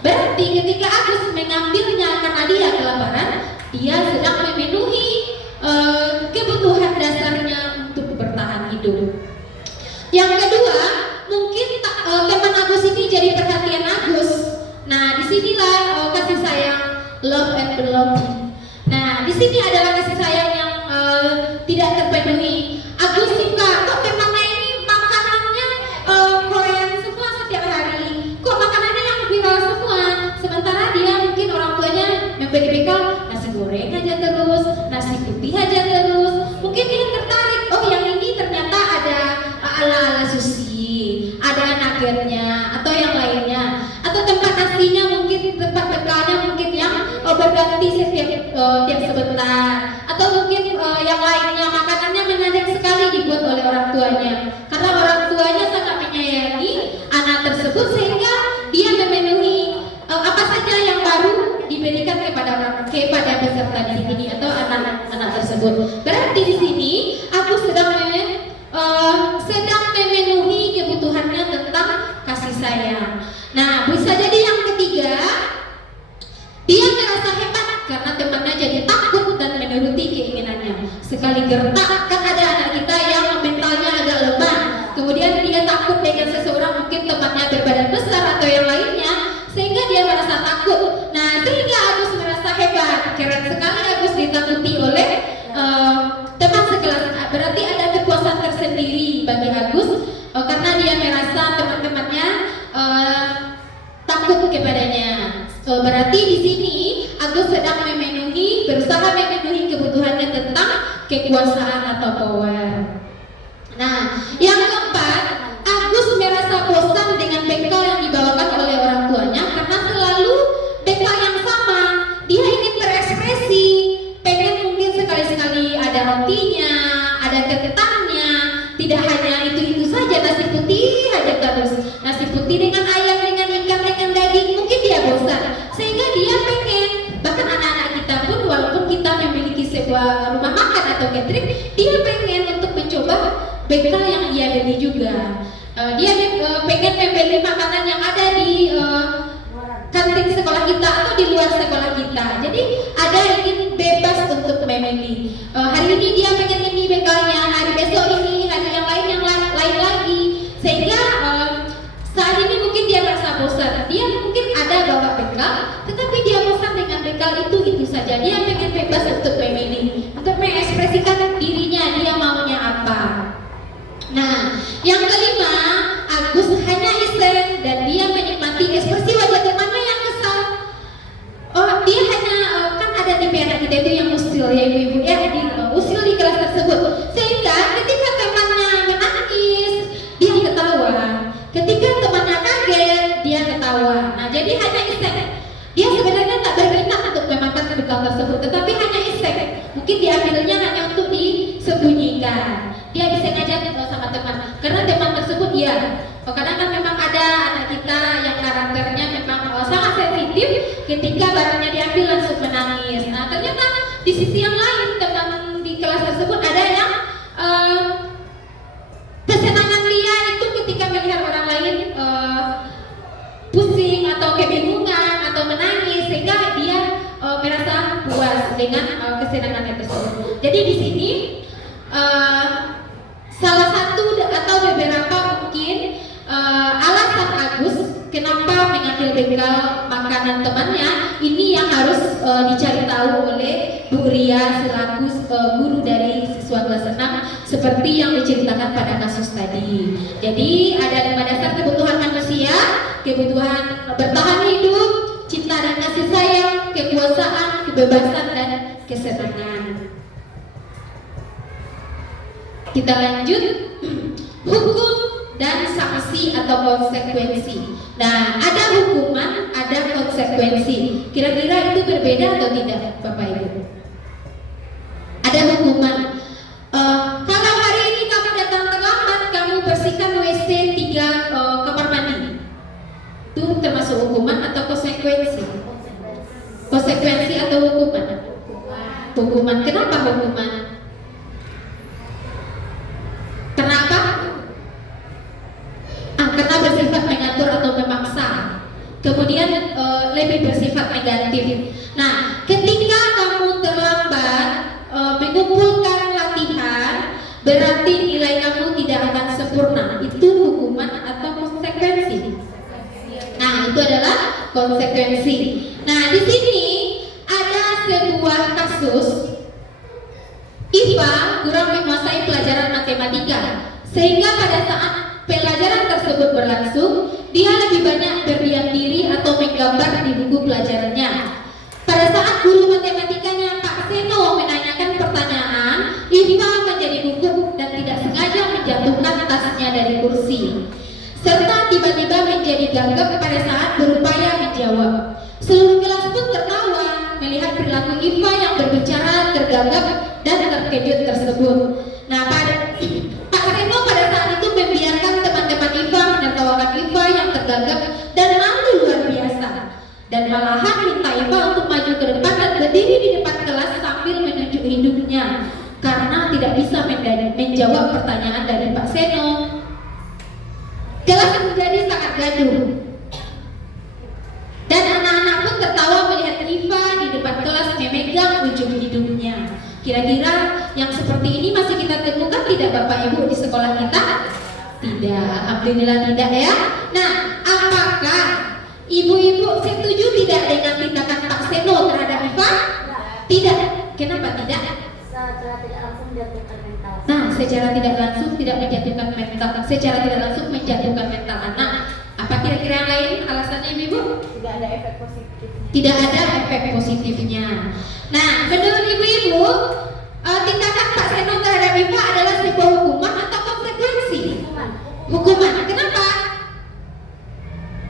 berarti ketika Agus mengambilnya karena dia kelaparan, dia sedang memenuhi kebutuhan dasarnya untuk bertahan hidup. Yang kedua, mungkin teman Agus ini jadi perhatian Agus. Nah, disinilah kasih sayang, love and belonging. Nah, di sini adalah kasih sayang yang tidak terpenuhi. Agus suka, kok temannya ini makanannya Korean semua setiap hari. Kok makanannya yang viral semua? Sementara dia mungkin orang tuanya memberi bekal nasi goreng aja terus, nasi putih aja terus. Mungkin dia tertarik, oh yang ini ternyata ada ala-ala sushi, ada nuggetnya atau yang lainnya, atau tempat nasinya mungkin tempat bekalnya mungkin yang berganti setiap tiap sebentar, atau mungkin yang lainnya makanannya menarik sekali dibuat oleh orang tuanya, karena orang tuanya sangat menyayangi anak tersebut sehingga dia memenuhi apa saja yang baru diberikan kepada peserta di sini atau anak-anak tersebut. Berarti di sini aku sedang memenuhi kebutuhannya tentang kasih sayang. Nah, bisa jadi yang ketiga, dia merasa hebat karena temannya jadi takut dan menuruti keinginannya. Sekali gertak, kan ada anak kita yang mentalnya agak lemah, kemudian dia takut dengan seseorang, mungkin temannya berbadan besar atau yang lainnya, sehingga dia merasa takut. Nah, sehingga Agus merasa hebat. Keren sekali Agus ditakuti oleh teman sekelas. Berarti ada kepuasan tersendiri bagi Agus karena dia merasa teman-temannya takut kepadanya. Berarti di sini Agus sedang berusaha memenuhi kebutuhannya tentang kekuasaan atau power. Nah, yang keempat, Agus merasa bosan dengan bekal yang dibawakan oleh orang tuanya karena selalu bekal yang sama. Dia ingin berekspresi, pengen mungkin sekali-sekali ada rotinya, ada kentangnya, tidak hanya itu saja, nasi putih aja terus. Nasi putih dengan ayam, dengan ikan, dengan daging, mungkin dia bosan. Sehingga dia pengen, bahkan anak-anak kita pun walaupun kita memiliki sebuah rumah makan atau catering, dia pengen untuk mencoba bekal yang dia beli juga. Dia pengen membeli makanan yang ada di kantin sekolah kita atau di luar sekolah kita. Jadi ada ingin bebas untuk memilih. Hari ini dia pengen ini bekalnya, hari besok ini, hari yang lain lagi. Sehingga saat ini mungkin dia merasa bosan. Dia mungkin ada bawa bekal, tetapi dia bosan dengan bekal itu saja. Dia pengen bebas untuk memilih, untuk mengekspresikan dirinya, dia maunya apa. Nah, yang kelima, Agus hanya iseng dan dia menikmati ekspresi wajah temannya yang kesal. Dia hanya kan ada di anak kita itu yang usil ya ibu-ibu ya, usil di kelas tersebut. Sehingga ketika temannya menangis, dia ketawa. Ketika temannya kaget, dia ketawa. Nah, jadi hanya iseng. Dia sebenarnya tak berminat untuk memakan bekal tersebut, tetapi hanya iseng. Mungkin diambilnya hanya untuk disembunyikan. Dia iseng aja sama teman, karena teman tersebut kadang kan memang ada anak kita yang karakternya memang sangat sensitif, ketika barangnya diambil langsung menangis. Nah, ternyata di sisi yang lain teman di kelas tersebut ada yang kesenangan dia itu ketika melihat orang lain pusing atau kebingungan atau menangis, sehingga dia merasa puas dengan kesenangannya tersebut. Jadi di sini salah satu atau beberapa mungkin alasan Agus kenapa mengambil bekal makanan temannya ini yang harus dicari tahu oleh Bu Ria selaku guru dari siswa kelas 6 seperti yang diceritakan pada kasus tadi. Jadi ada 5 dasar kebutuhan manusia: kebutuhan bertahan hidup, cinta dan kasih sayang, kekuasaan, kebebasan dan kesenangan. Kita lanjut, hukum dan sanksi atau konsekuensi. Nah, ada hukuman, ada konsekuensi. Kira-kira itu berbeda atau tidak, Bapak Ibu? Ada hukuman. Kalau hari ini kamu datang terlambat, kamu bersihkan WC 3 kamar mandi, itu termasuk hukuman atau konsekuensi? Konsekuensi atau hukuman? Hukuman. Kenapa hukuman? Kenapa? Karena bersifat mengatur atau memaksa. Kemudian lebih bersifat negatif. Nah, ketika kamu terlambat mengumpulkan latihan, berarti nilai kamu tidak akan sempurna. Itu hukuman atau konsekuensi? Nah, itu adalah konsekuensi. Nah, di sini ada sebuah kasus. Iva kurang menguasai pelajaran matematika, sehingga pada saat pelajaran tersebut berlangsung, dia lebih banyak berdiam diri atau menggambar di buku pelajarannya. Pada saat guru matematikanya Pak Seno menanyakan pertanyaan, Iva menjadi gugup dan tidak sengaja menjatuhkan tasnya dari kursi, serta tiba-tiba menjadi gagap pada saat berupaya menjawab. Seluruh kelas pun tertawa melihat perilaku perilaku IFA yang berbicara tergagap dan terkejut tersebut. Nah, Pak Seno pada saat itu membiarkan teman-teman IFA menertawakan IFA yang tergagap dan malu luar biasa. Dan malahan minta IFA untuk maju ke depan dan berdiri di depan kelas sambil menunjuk hidungnya karena tidak bisa menjawab pertanyaan dari Pak Seno. Kelas menjadi sangat gaduh. Dan anak-anak pun tertawa melihat IFA di depan kelas memegang ujung hidungnya. Kira-kira yang seperti ini masih kita temukan tidak Bapak Ibu di sekolah kita? Tidak, alhamdulillah tidak ya. Nah, apakah ibu-ibu setuju tidak dengan tindakan Pak Seno terhadap IFA? Tidak. Kenapa tidak? Secara tidak langsung menjatuhkan mental. Nah, secara tidak langsung tidak menjatuhkan mental, secara tidak langsung menjatuhkan mental anak. Apa kira-kira yang lain alasannya ibu? Tidak ada efek positifnya. Tidak ada efek positifnya. Nah, menurut ibu-ibu, tindakan Pak Seno terhadap IFA adalah sebuah hukuman atau konsekuensi? Hukuman. Kenapa?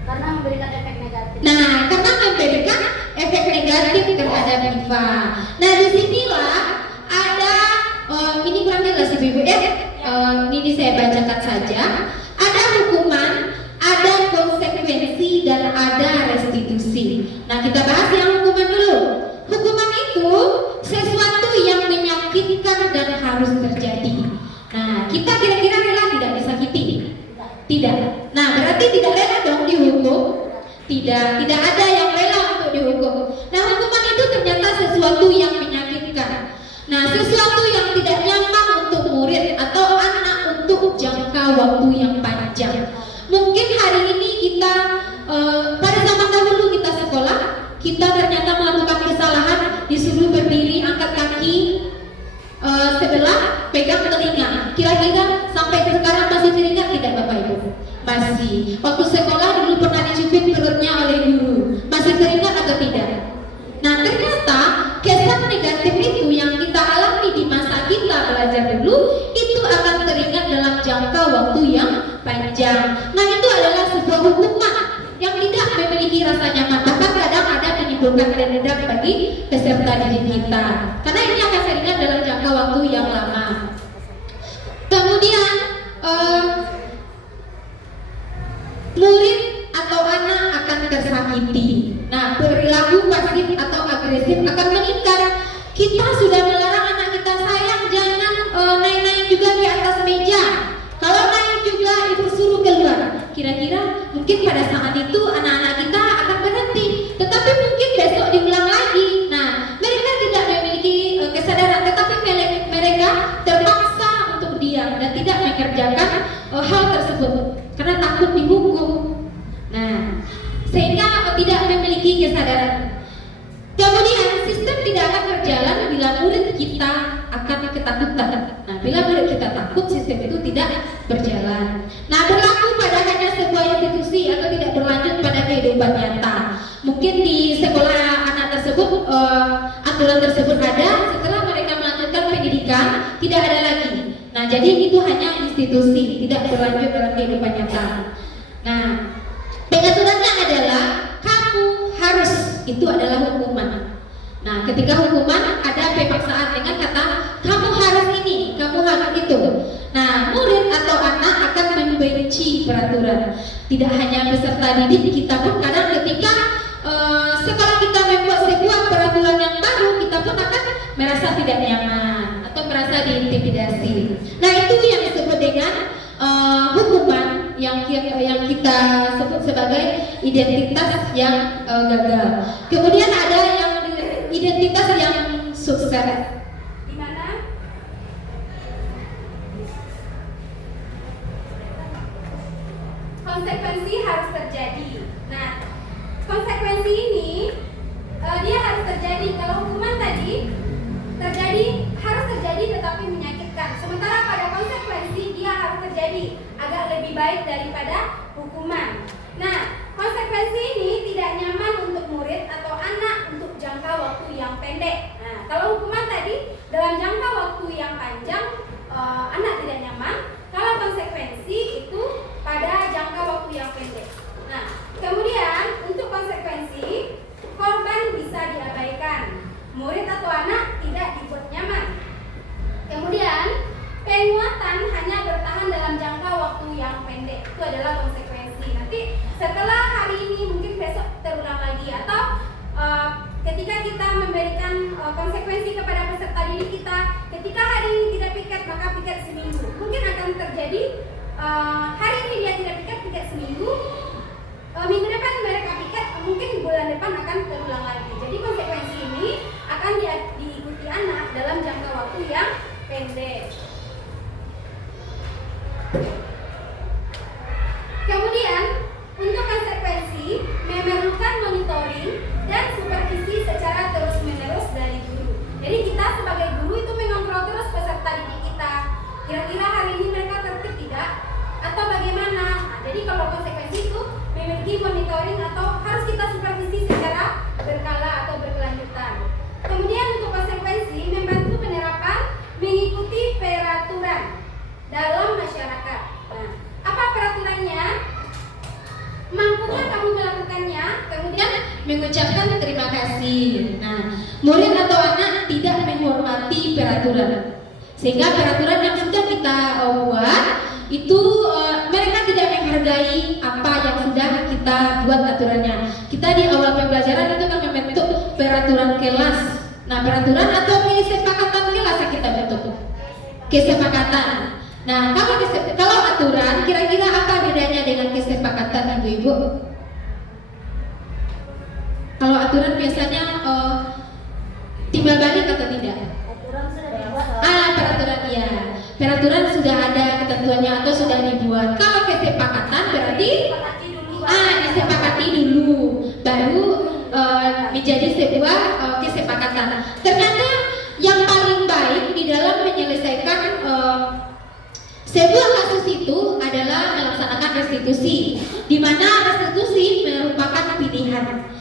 Karena memberikan efek negatif. Nah, karena memberikan efek negatif terhadap IFA. Nah, disinilah ada ini kurang jelas ibu-ibu ya. Ini saya bacakan saja. Ada hukuman, ada konsekuensi, dan ada restitusi. Nah, kita bahas yang hukuman dulu. Hukuman itu sesuatu yang menyakitkan dan harus terjadi. Nah, kita kira-kira rela tidak disakiti? Tidak. Nah, berarti tidak rela dong dihukum? Tidak ada yang rela untuk dihukum. Nah, hukuman itu ternyata sesuatu yang menyakitkan. Nah, sesuatu yang tidak nyaman untuk murid atau anak untuk jangka waktu yang panjang. Mungkin hari ini kita pada zaman dahulu kita sekolah, kita ternyata melakukan kesalahan, disuruh berdiri, angkat kaki sebelah, pegang telinga. Kira-kira sampai sekarang masih teringat tidak Bapak Ibu? Masih. Waktu sekolah dulu pernah dicubit perutnya oleh guru. Masih teringat atau tidak? Nah, ternyata kesan negatif itu yang kita alami di masa kita belajar dulu itu akan teringat dalam jangka waktu yang panjang. Nah, itu adalah sebuah hukuman yang tidak memiliki rasa nyaman, bahkan kadang ada menimbulkan dendam bagi peserta didik kita, karena ini akan teringat dalam jangka waktu yang lama. Kemudian murid atau anak akan tersakiti. Nah, perilaku pasif atau agresif akan meningkat. Kita sudah melarang anak kita, sayang jangan naik-naik juga di atas meja. Kalau naik juga ibu suruh keluar. Kira-kira mungkin pada saat itu anak-anak kita akan berhenti, tetapi mungkin besok diulang lagi. Nah, mereka tidak memiliki kesadaran, tetapi mereka terpaksa untuk diam dan tidak mengerjakan hal tersebut karena takut dihukum. Nah, sehingga tidak memiliki kesadaran. Kemudian sistem tidak akan berjalan bila murid kita akan ketakutan. Nah, bila murid kita takut, sistem itu tidak berjalan. Nah, berlaku pada hanya sebuah institusi atau tidak berlanjut pada kehidupan nyata. Mungkin di sekolah anak tersebut aturan tersebut ada, setelah mereka melanjutkan pendidikan tidak ada lagi. Nah, jadi itu hanya institusi, tidak berlanjut dalam kehidupan nyata. Nah, pengaturannya adalah kamu harus, itu adalah hukuman. Nah, ketika hukuman ada pemaksaan dengan kata kamu harus ini, kamu harus itu. Nah, murid atau anak akan membenci peraturan. Tidak hanya peserta didik, kita pun kadang ketika sekolah kita membuat sebuah peraturan yang baru, kita pun akan merasa tidak nyaman atau merasa diintimidasi. Nah, itu yang disebut dengan hukuman yang kita sebut sebagai identitas yang gagal. Kemudian ada yang identitas yang sukses, di mana konsekuensi harus terjadi. Nah, konsekuensi ini dia harus terjadi. Kalau hukuman tadi terjadi, harus terjadi tetapi menyakitkan. Sementara pada konsekuensi dia harus terjadi, agak lebih baik daripada hukuman. Nah, konsekuensi ini tidak nyaman untuk murid atau anak untuk jangka waktu yang pendek. Nah, kalau hukuman tadi konsekuensi kepada peserta didik kita. Ketika hari ini tidak piket, maka piket seminggu. Mungkin akan terjadi hari ini dia tidak piket seminggu, minggu depan mereka piket, mungkin bulan depan akan terulang lagi. Jadi konsekuensi ini akan diikuti anak dalam jangka waktu yang pendek. Kemudian untuk konsekuensi memerlukan monitoring dan supervisi secara terus-menerus dari guru. Jadi kita sebagai guru itu mengontrol terus peserta didik kita. Kira-kira hari ini mereka tertib tidak? Atau bagaimana? Nah, jadi kalau konsekuensi itu memiliki monitoring atau harus kita supervisi secara berkala atau berkelanjutan. Kemudian untuk konsekuensi membantu penerapan mengikuti peraturan dalam masyarakat. Nah, apa peraturannya? Mampukah kamu melakukannya? Kemudian Mengucapkan terima kasih. Nah, murid atau anak tidak menghormati peraturan, sehingga peraturan yang sudah kita buat itu mereka tidak menghargai apa yang sudah kita buat aturannya. Kita di awal pembelajaran itu kan membentuk peraturan kelas. Nah, peraturan atau kesepakatan kelas yang kita bentuk. Kesepakatan. Nah, kalau aturan, kira-kira apa bedanya dengan kesepakatan, ibu-ibu? Kalau aturan biasanya timbal balik atau tidak? Peraturan ya. Peraturan sudah ada ketentuannya atau sudah dibuat. Kalau kesepakatan berarti disepakati dulu, baru menjadi sebuah kesepakatan. Ternyata yang paling baik di dalam menyelesaikan sebuah kasus itu adalah melaksanakan restitusi, di mana restitusi merupakan pilihan.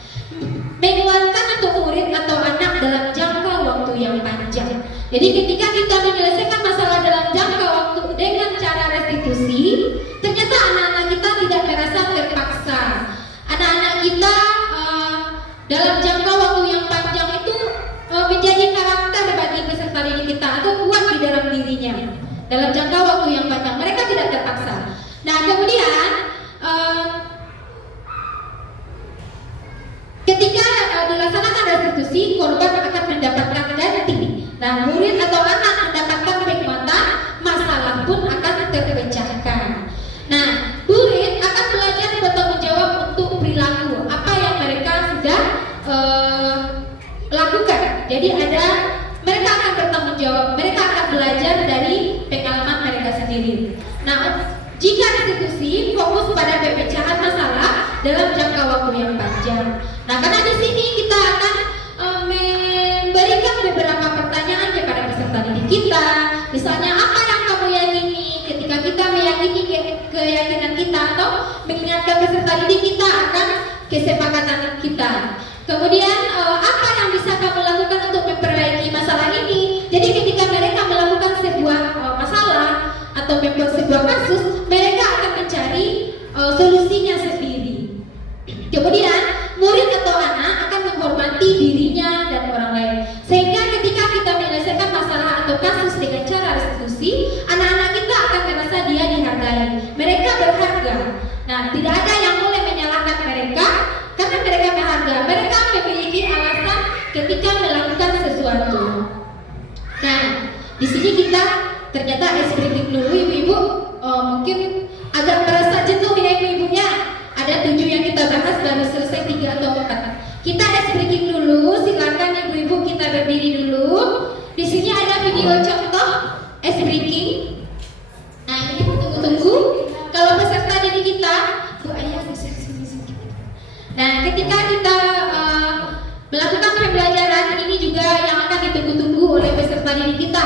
Menguatkan untuk murid atau anak dalam jangka waktu yang panjang. Jadi ketika kita menyelesaikan masalah dalam jangka waktu dengan cara restitusi, ternyata anak-anak kita tidak merasa terpaksa. Anak-anak kita dalam jangka waktu yang panjang itu menjadi karakter bagi peserta didik kita atau kuat di dalam dirinya. Dalam jangka waktu yang panjang mereka tidak terpaksa. Nah, kemudian ketika dilaksanakan restitusi, korban akan mendapatkan ganti. Nah, murid atau anak mendapatkan hikmatan, masalah pun akan terpecahkan. Nah, murid akan belajar bertanggung jawab untuk perilaku apa yang mereka sudah lakukan. Jadi mereka akan bertanggung jawab, mereka akan belajar dari pengalaman mereka sendiri. Nah, jika restitusi fokus pada pemecahan masalah dalam jangka waktu yang panjang. Nah, karena di sini kita akan memberikan beberapa pertanyaan kepada peserta didik kita. Misalnya, apa yang kamu yakini? Ketika kita meyakini keyakinan kita atau mengingatkan peserta didik kita akan kesepakatan kita. Kemudian, apa yang bisa kamu lakukan untuk memperbaiki masalah ini? Jadi ketika mereka melakukan sebuah masalah atau membuat sebuah kasus, mereka akan mencari solusinya sendiri. Kemudian murid atau anak akan menghormati dirinya dan orang lain, sehingga ketika kita menyelesaikan masalah atau kasus dengan cara restitusi, anak-anak kita akan merasa dia dihargai, mereka berharga. Nah, tidak ada yang boleh menyalahkan mereka karena mereka berharga, mereka memiliki alasan ketika melakukan sesuatu. Nah, di sini kita ternyata breaking dulu, ibu-ibu. Mungkin agak merasa jenuh ya ibu-ibunya. Ada 7 yang kita bahas, baru selesai 3 atau 4. Kita breaking dulu, silakan ibu-ibu kita berdiri dulu. Di sini ada video contoh breaking. Nah, ini tunggu-tunggu. Kalau peserta didik kita, Bu Ayah bisa sini. Nah, ketika kita melakukan pembelajaran ini juga yang akan ditunggu-tunggu oleh peserta didik kita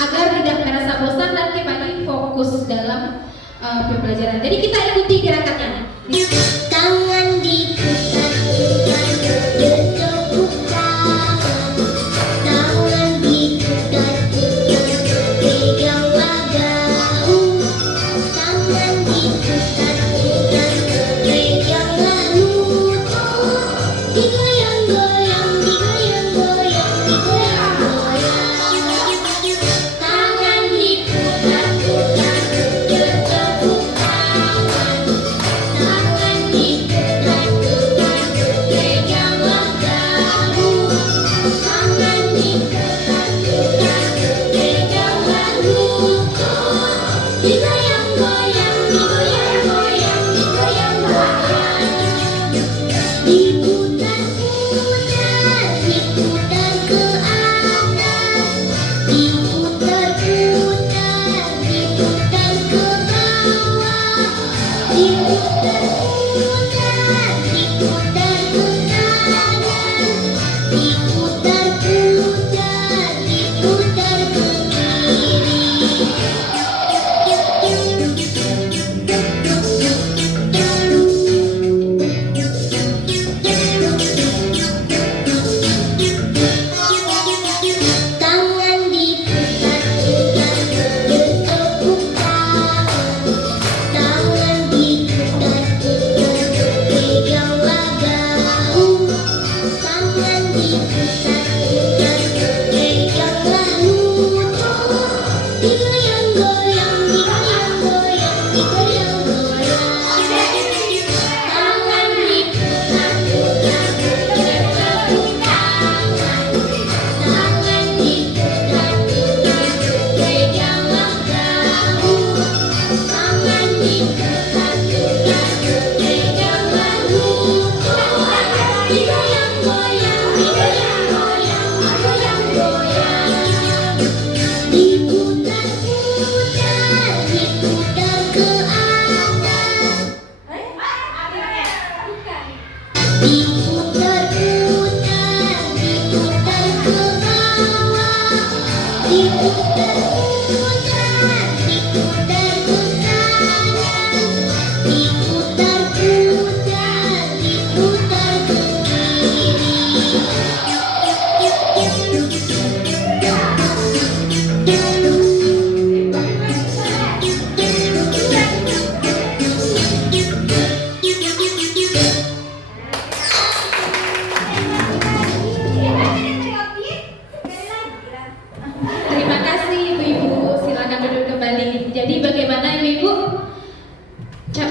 agar tidak merasa bosan dan kembali fokus dalam pembelajaran. Jadi kita ikuti gerakannya. Tangan diputar-putar, bertepuk tangan diputar-putar, pegang bahu. Tangan diputar-putar, peganglah lutut, digoyang-goyang, digoyang-goyang, digoyang-goyang. Tangan diputar-putar, bertepuk tangan. Tangan diputar-putar,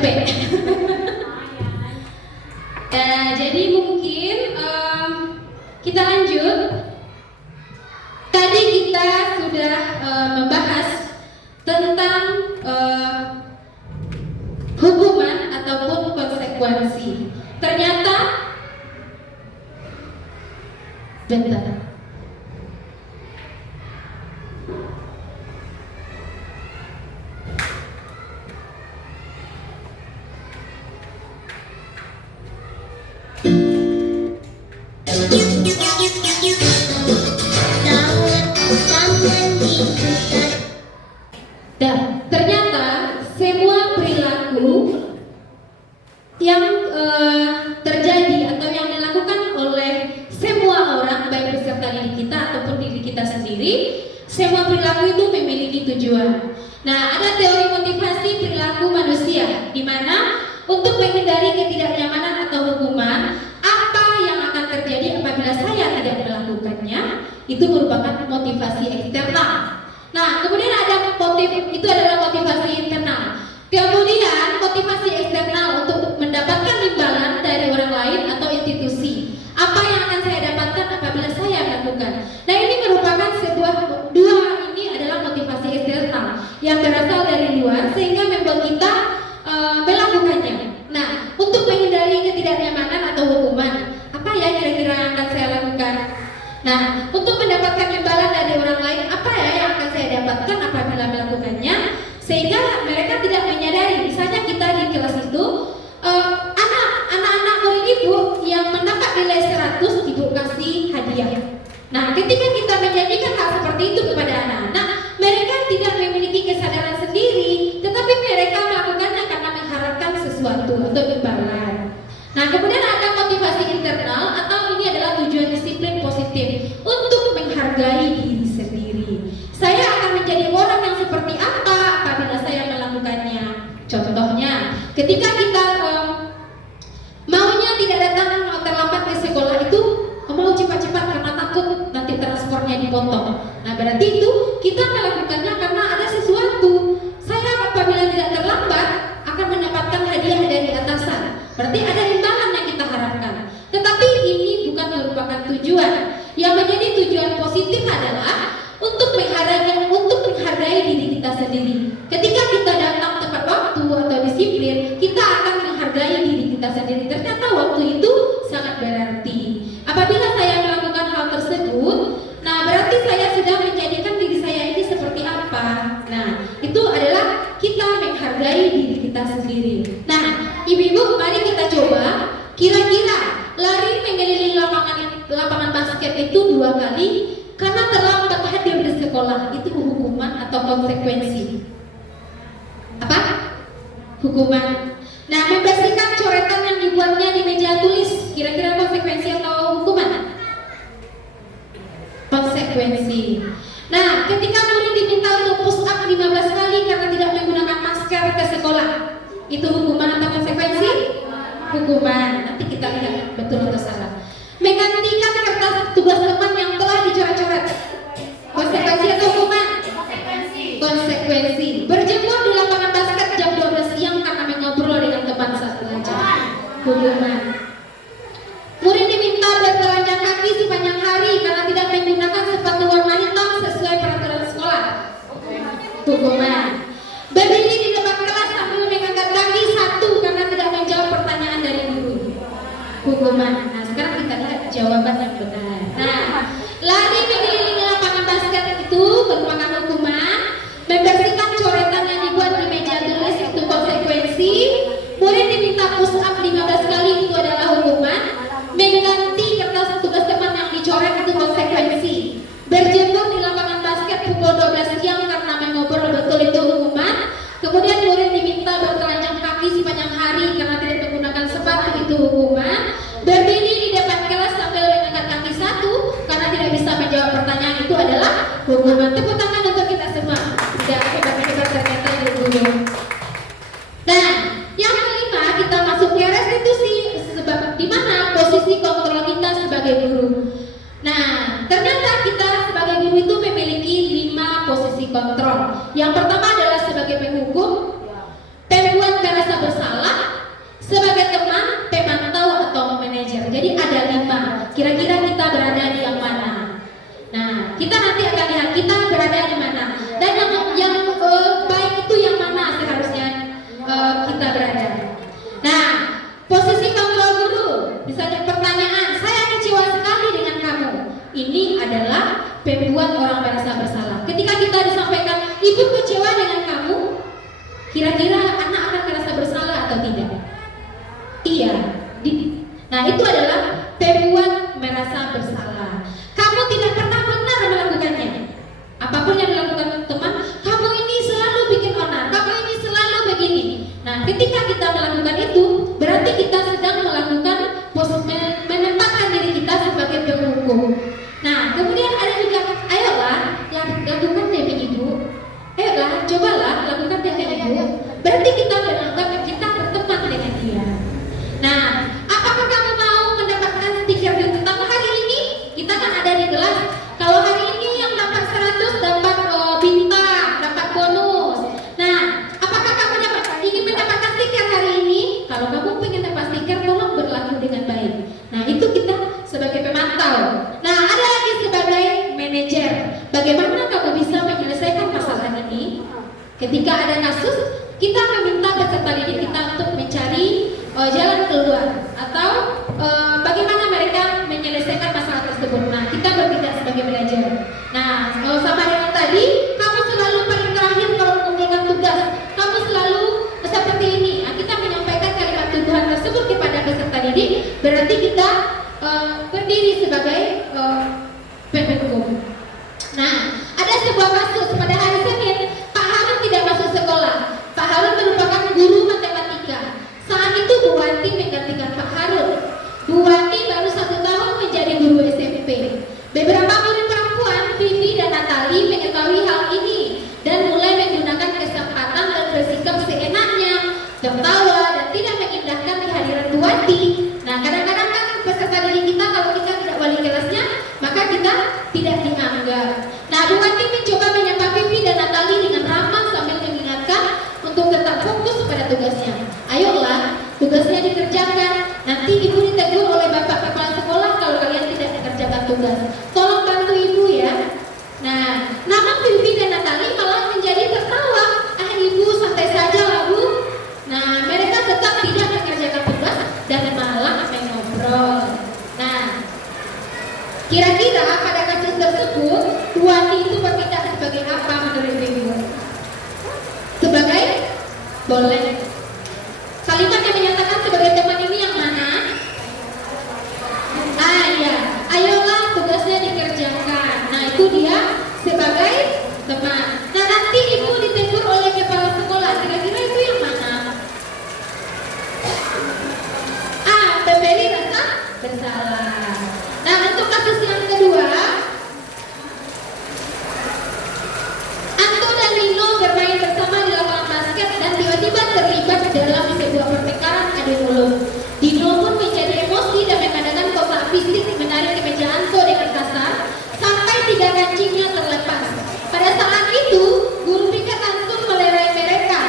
capek. Jadi mungkin kita lanjut. Tadi kita sudah membahas tentang hukuman ataupun konsekuensi. Ternyata bentar. Dan ternyata semua perilaku yang terjadi atau yang dilakukan oleh semua orang, baik peserta didik kita ataupun diri kita sendiri, semua perilaku itu memiliki tujuan. Nah, ada teori motivasi perilaku manusia, di mana untuk menghindari ketidaknyamanan atau hukuman, apa yang akan terjadi apabila saya tidak melakukannya, itu merupakan motivasi eksternal. Nah, kemudian ada itu adalah motivasi internal. Kemudian motivasi eksternal untuk mendapatkan imbalan dari orang lain atau institusi. Apa yang akan saya dapatkan apabila saya melakukan? Nah, ini merupakan dua ini adalah motivasi eksternal yang berasal dari luar sehingga membuat kita melakukannya. Nah, untuk menghindari ketidaknyamanan atau hukuman, apa ya kira-kira yang akan saya lakukan? Nah, untuk mendapatkan imbalan dari orang lain, apa ya yang akan saya dapatkan apabila melakukannya? Sehingga mereka tidak menyadari. Misalnya kita di kelas itu anak-anak murid ibu yang mendapat nilai 100 ibu kasih hadiah. Nah, ketika kita menjanjikan hal seperti itu kepada anak-anak, mereka tidak memiliki kesadaran sendiri, tetapi mereka melakukannya karena mengharapkan sesuatu atau imbalan. Nah, kemudian ada motivasi internal atau ini adalah tujuan disiplin positif untuk menghargai diri sendiri. Saya akan menjadi orang yang seperti apa apabila saya melakukannya. Contohnya, ketika kita maunya tidak datang terlambat ke sekolah itu, mau cepat-cepat karena takut nanti transportnya dipotong. Nah, berarti itu kita melakukannya karena ada sesuatu. Saya apabila tidak terlambat akan mendapatkan hadiah dari atasan. Berarti ada imbalan yang kita harapkan. Tetapi ini bukan merupakan tujuan. Yang menjadi tujuan positif adalah untuk menghargai diri kita sendiri. Ketika kita datang tepat waktu atau disiplin, kita akan menghargai diri kita sendiri. Ternyata waktu itu sangat berarti. Apabila saya melakukan hal tersebut, nah berarti saya sudah menjadikan diri saya ini seperti apa. Nah, itu adalah kita menghargai diri kita sendiri. Nah, ibu-ibu, mari kita coba. Kira-kira lari mengelilingi lapangan basket itu 2 kali karena terlambat hadir di sekolah, itu hukuman atau konsekuensi? Apa? Hukuman. Nah, membersihkan coretan yang dibuatnya di meja tulis, kira-kira konsekuensi atau hukuman? Konsekuensi. Nah, ketika murid diminta untuk push up 15 kali karena tidak menggunakan masker ke sekolah, itu hukuman atau konsekuensi? Hukuman. Nanti kita lihat betul atau salah. Menggantikan kertas tugas teman yang telah dicoret-coret, konsekuensi atau hukuman? Konsekuensi. Berjemur di lapangan basket jam 12 siang karena mengobrol dengan teman saat belajar, hukuman. Murid diminta bertelanjang kaki sepanjang hari karena tidak menggunakan sepatu warna hitam sesuai peraturan sekolah, hukuman. Berdiri di depan kelas sambil mengangkat kaki 1 karena tidak menjawab pertanyaan dari guru, hukuman. Nah, sekarang kita lihat jawaban yang benar. Nah, lari mengelilingi lapangan basket itu merupakan hukuman. Membersihkan coretan yang dibuat di meja tulis itu konsekuensi. Murid diminta push up 15 kali itu adalah hukuman. Mengganti kertas tugas teman yang dicoret itu konsekuensi. Berjemur di lapangan basket pukul 12 siang karena mengobrol betul itu hukuman. Kemudian murid diminta bertelanjang kaki sepanjang hari karena tidak menggunakan sepatu itu hukuman. Berdiri di depan kelas sambil mengangkat kaki 1 karena tidak bisa menjawab pertanyaan itu adalah hukuman. Tepuk tangan untuk kita semua. Tidak hebat-hebat ternyata guru. Nah, yang kelima kita masuk ke restitusi, sebab di mana posisi kontrol kita sebagai guru. Nah, ternyata kita sebagai guru itu memiliki 5 posisi kontrol. Yang pertama adalah sebagai penghukum, pembuat merasa bersalah. ini adalah membuat orang merasa bersalah. Ketika kita disampaikan, ibu kecewa dengan kamu, kira-kira anak akan merasa bersalah atau tidak? Iya. Nah, itu adalah membuat merasa bersalah. Kamu tidak pernah benar melakukannya. Apapun yang dilakukan teman, kamu ini selalu bikin onar, kamu ini selalu begini. Nah, ketika kita melakukan itu, berarti kita sedang melakukan menempatkan diri kita sebagai penghukum. Nah, kemudian ada juga, ayolah, lakukan demi ibu. Ayolah, cobalah lakukan demi ibu. Berarti kita berteman dengan dia. Nah, apakah kamu mau mendapatkan stiker di pertama hari ini? Kita kan ada di kelas. Kalau hari ini yang dapat 100 dapat bintang, dapat bonus. Nah, apakah kamu ingin mendapatkan stiker hari ini? Kalau kamu ingin dapat stiker, tolong berlaku dengan baik. Nah, itu kita sebagai pemantau. Nah, ada lagi sebagai manajer. Bagaimana kamu bisa menyelesaikan masalah ini? Ketika ada kasus, kita meminta peserta didik kita untuk mencari jalan keluar atau bagaimana mereka menyelesaikan masalah tersebut. Nah, kita bertindak sebagai manajer. Nah, sama dengan tadi, kamu selalu paling terakhir kalau mengumpulkan tugas. Kamu selalu seperti ini. Nah, kita menyampaikan kalimat tuduhan tersebut kepada peserta didik, berarti kita berdiri sebagai penghukum. Nah, ada sebuah kasus pada hari Senin, Pak Harun tidak masuk sekolah. Pak Harun merupakan guru matematika. Saat itu Bu Wanti menggantikan Pak Harun. Bu Wanti baru 1 tahun menjadi guru SMP. Beberapa murid perempuan, Vivi dan Natali, mengetahui hal ini dan mulai menggunakan kesempatan dan bersikap seenaknya, tertawa dan tidak mengindahkan kehadiran Bu Wanti. Nah, kadang-kadang kan peserta didik kita kalau kita tidak wali kelasnya, maka kita tidak dianggap. Nah, Bu Wanti mencoba menyapa Vivi dan Natali dengan ramah sambil mengingatkan untuk tetap fokus pada tugasnya. Ayolah, tugasnya dikerjakan. Nanti ibu ditegur oleh bapak kepala sekolah kalau kalian tidak mengerjakan tugas. Tolong bantu ibu ya. Nah, namun Vivi dan Natali malah menjadi tertawa. Ibu santai saja lah Bu. Nah, mereka tetap tidak mengerjakan tugas dan malah mengobrol. Nah, kira-kira pada kasus tersebut, Bu Wanti itu bertindak sebagai apa menurut ibu? Sebagai boleh. Kalimat yang menyatakan sebagai teman ini yang mana? Ah ya, ayolah tugasnya dikerjakan. Nah, itu dia sebagai teman. Nah, nanti ibu ditegur oleh kepala sekolah. Kira-kira itu yang mana? Memberi rasa bersalah. Nah, untuk kasus yang kedua, Anto dan Nino bermain bersama di lapangan basket dan tiba-tiba terlibat dalam sebuah pertengkaran adu mulut. Dino pun menjadi emosi dan mengadakan kontak fisik menarik kemeja Anto dengan kasar sampai 3 kancingnya terlepas. Pada saat itu, guru piket langsung melerai mereka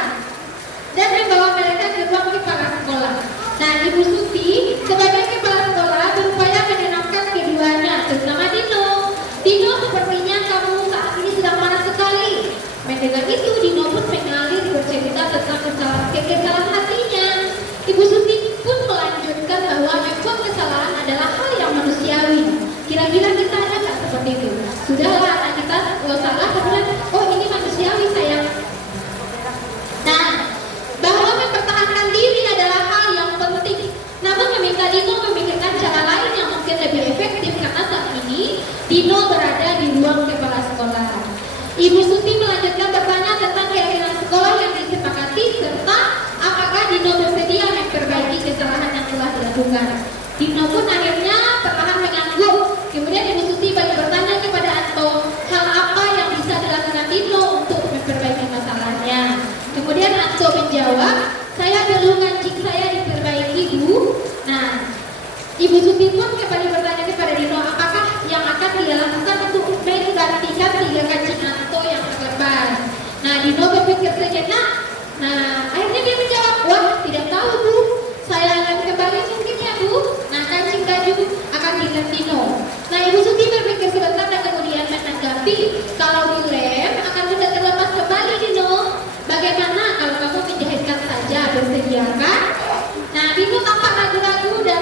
dan membawa mereka ke ruang kepala sekolah. Nah, Ibu Suti sebagai kepala sekolah berupaya menenangkan keduanya, terutama Dino. Dino, sepertinya kamu saat ini sedang marah sekali. Mendengar itu, Dino pun mengalir bercerita tentang kesalahan hatinya. Ibu Suti pun melanjutkan bahwa membuat kesalahan adalah hal yang manusiawi. Kira-kira kita ada nggak seperti itu? Sudahlah, anak kita salah, kemudian oh ini manusiawi sayang. Nah, bahwa mempertahankan diri adalah hal yang penting. Namun meminta Dino memikirkan cara lain yang mungkin lebih efektif karena saat ini Dino berada di ruang kepala sekolah. Ibu Suti melanjutkan bertanya tentang keyakinan sekolah yang disepakati serta apakah Dino bersedia memperbaiki kesalahan yang telah dilakukan. Dino pun akhirnya perlahan mengangguk. Kemudian Ibu Suti balik bertanya kepada Anto hal apa yang bisa dilakukan Dino untuk memperbaiki masalahnya. Kemudian Anto menjawab, saya perlu kancing saya diperbaiki Bu. Nah, Ibu Suti pun kembali bertanya kepada Dino apakah yang akan dia lakukan untuk menggantikan 3 kancing Anto yang terlepas. Nah, Dino berpikir sejenak. Nah, akhirnya dia menjawab, wah tidak tahu Bu, saya akan kembali mungkin ya Bu. Nah, kancing baju akan dilem Dino. Nah, Ibu Suti berpikir sebentar dan kemudian menanggapi, kalau dilem akan mudah terlepas kembali Dino. Bagaimana kalau kamu menjahitkan saja, bersedia kan? Nah, Dino tampak ragu-ragu dan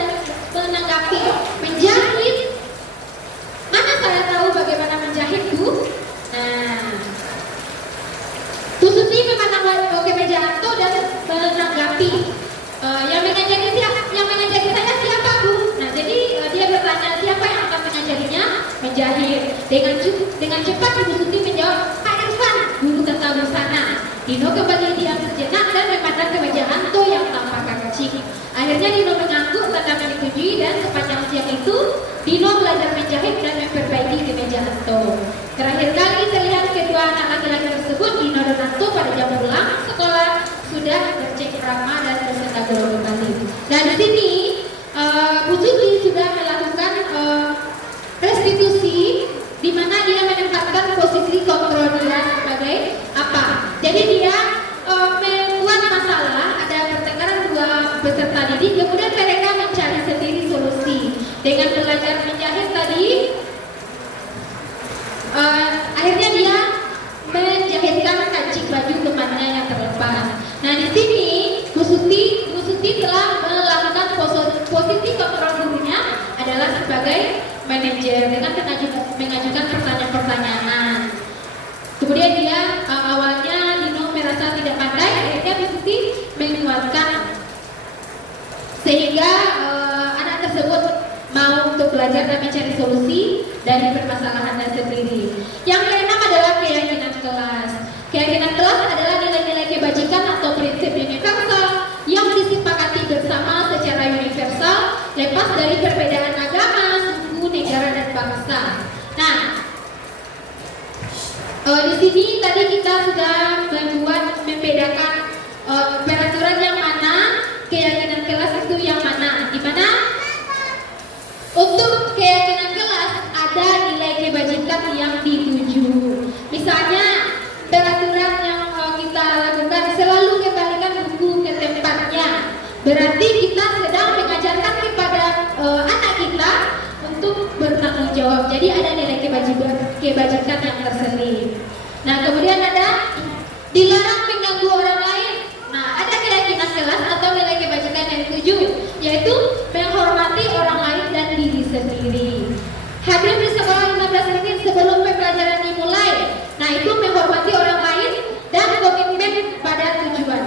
menanggapi, ke meja Anto dan menanggapi. Yang mengajari saya siapa, Bu? Nah, jadi dia bertanya siapa yang akan mengajarinya menjahit. Dengan cepat Ibu Suti menjawab, Pak Irfan, guru tata busana. Dino kembali diam sejenak dan memandang ke meja Anto yang tampak kancing. Akhirnya Dino mengangguk tanda menyetujui dan sepanjang siang itu Dino belajar menjahit dan memperbaiki ke meja Anto. Terakhir kali terlihat kedua anak laki-laki tersebut, Dino dan Anto, pada jam pulang sekolah sudah bercengkrama dan bersenda-gurau kembali. Dan di sini Bu Suti sudah melakukan restitusi, di mana dia menempatkan posisi kontrol dia sebagai apa? Jadi dia membuat masalah, ada pertengkaran dua peserta didik, kemudian mereka mencari sendiri solusi dengan belajar menjahit tadi. Akhirnya dia menjahitkan kancing baju temannya yang terlepas. Nah, di sini Bu Suti telah melakukan posisi kontrol gurunya adalah sebagai manajer dengan mengajukan pertanyaan-pertanyaan. Kemudian dia awalnya Dino merasa tidak pandai, akhirnya Bu Suti menguatkan sehingga anak tersebut mau untuk belajar dan mencari solusi dari permasalahannya sendiri. Yang keenam adalah keyakinan kelas. Keyakinan kelas adalah nilai-nilai kebajikan atau prinsip universal yang disepakati bersama secara universal, lepas dari perbedaan agama, suku, negara, dan bangsa. Nah, di sini tadi kita sudah membedakan peraturan yang mana, keyakinan kelas itu yang mana. Di mana untuk keyakinan kelas ada nilai kebajikan yang dituju. Misalnya peraturan yang kita lakukan selalu kembalikan buku ke tempatnya. Berarti kita sedang mengajarkan kepada anak kita untuk bertanggung jawab. Jadi ada nilai kebajikan yang terselip. Nah, kemudian ada dilarang mengganggu orang lain. Nah, ada keyakinan kelas atau nilai kebajikan yang dituju, yaitu menghormati orang lain dan diri sendiri. Hadir di sekolah 15 menit sebelum pembelajaran dimulai. Nah, itu menghormati orang lain dan komitmen pada tujuan.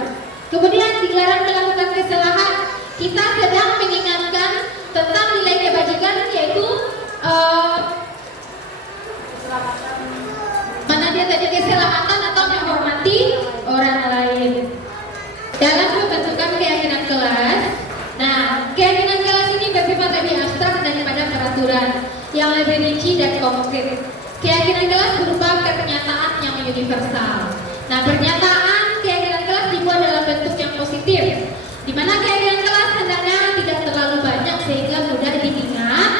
Kemudian dilarang melakukan kesalahan. Kita sedang mengingatkan tentang nilai kebajikan, yaitu mana dia tadi, keselamatan atau menghormati orang lain. Dalam pembentukan keyakinan kelas, nah, keyakinan kelas ini bersifat lebih abstrak daripada peraturan yang lebih rinci dan konkret. Keyakinan kelas berupa pernyataan yang universal. Nah, pernyataan keyakinan kelas dibuat dalam bentuk yang positif, di mana keyakinan kelas hendaknya tidak terlalu banyak sehingga mudah diingat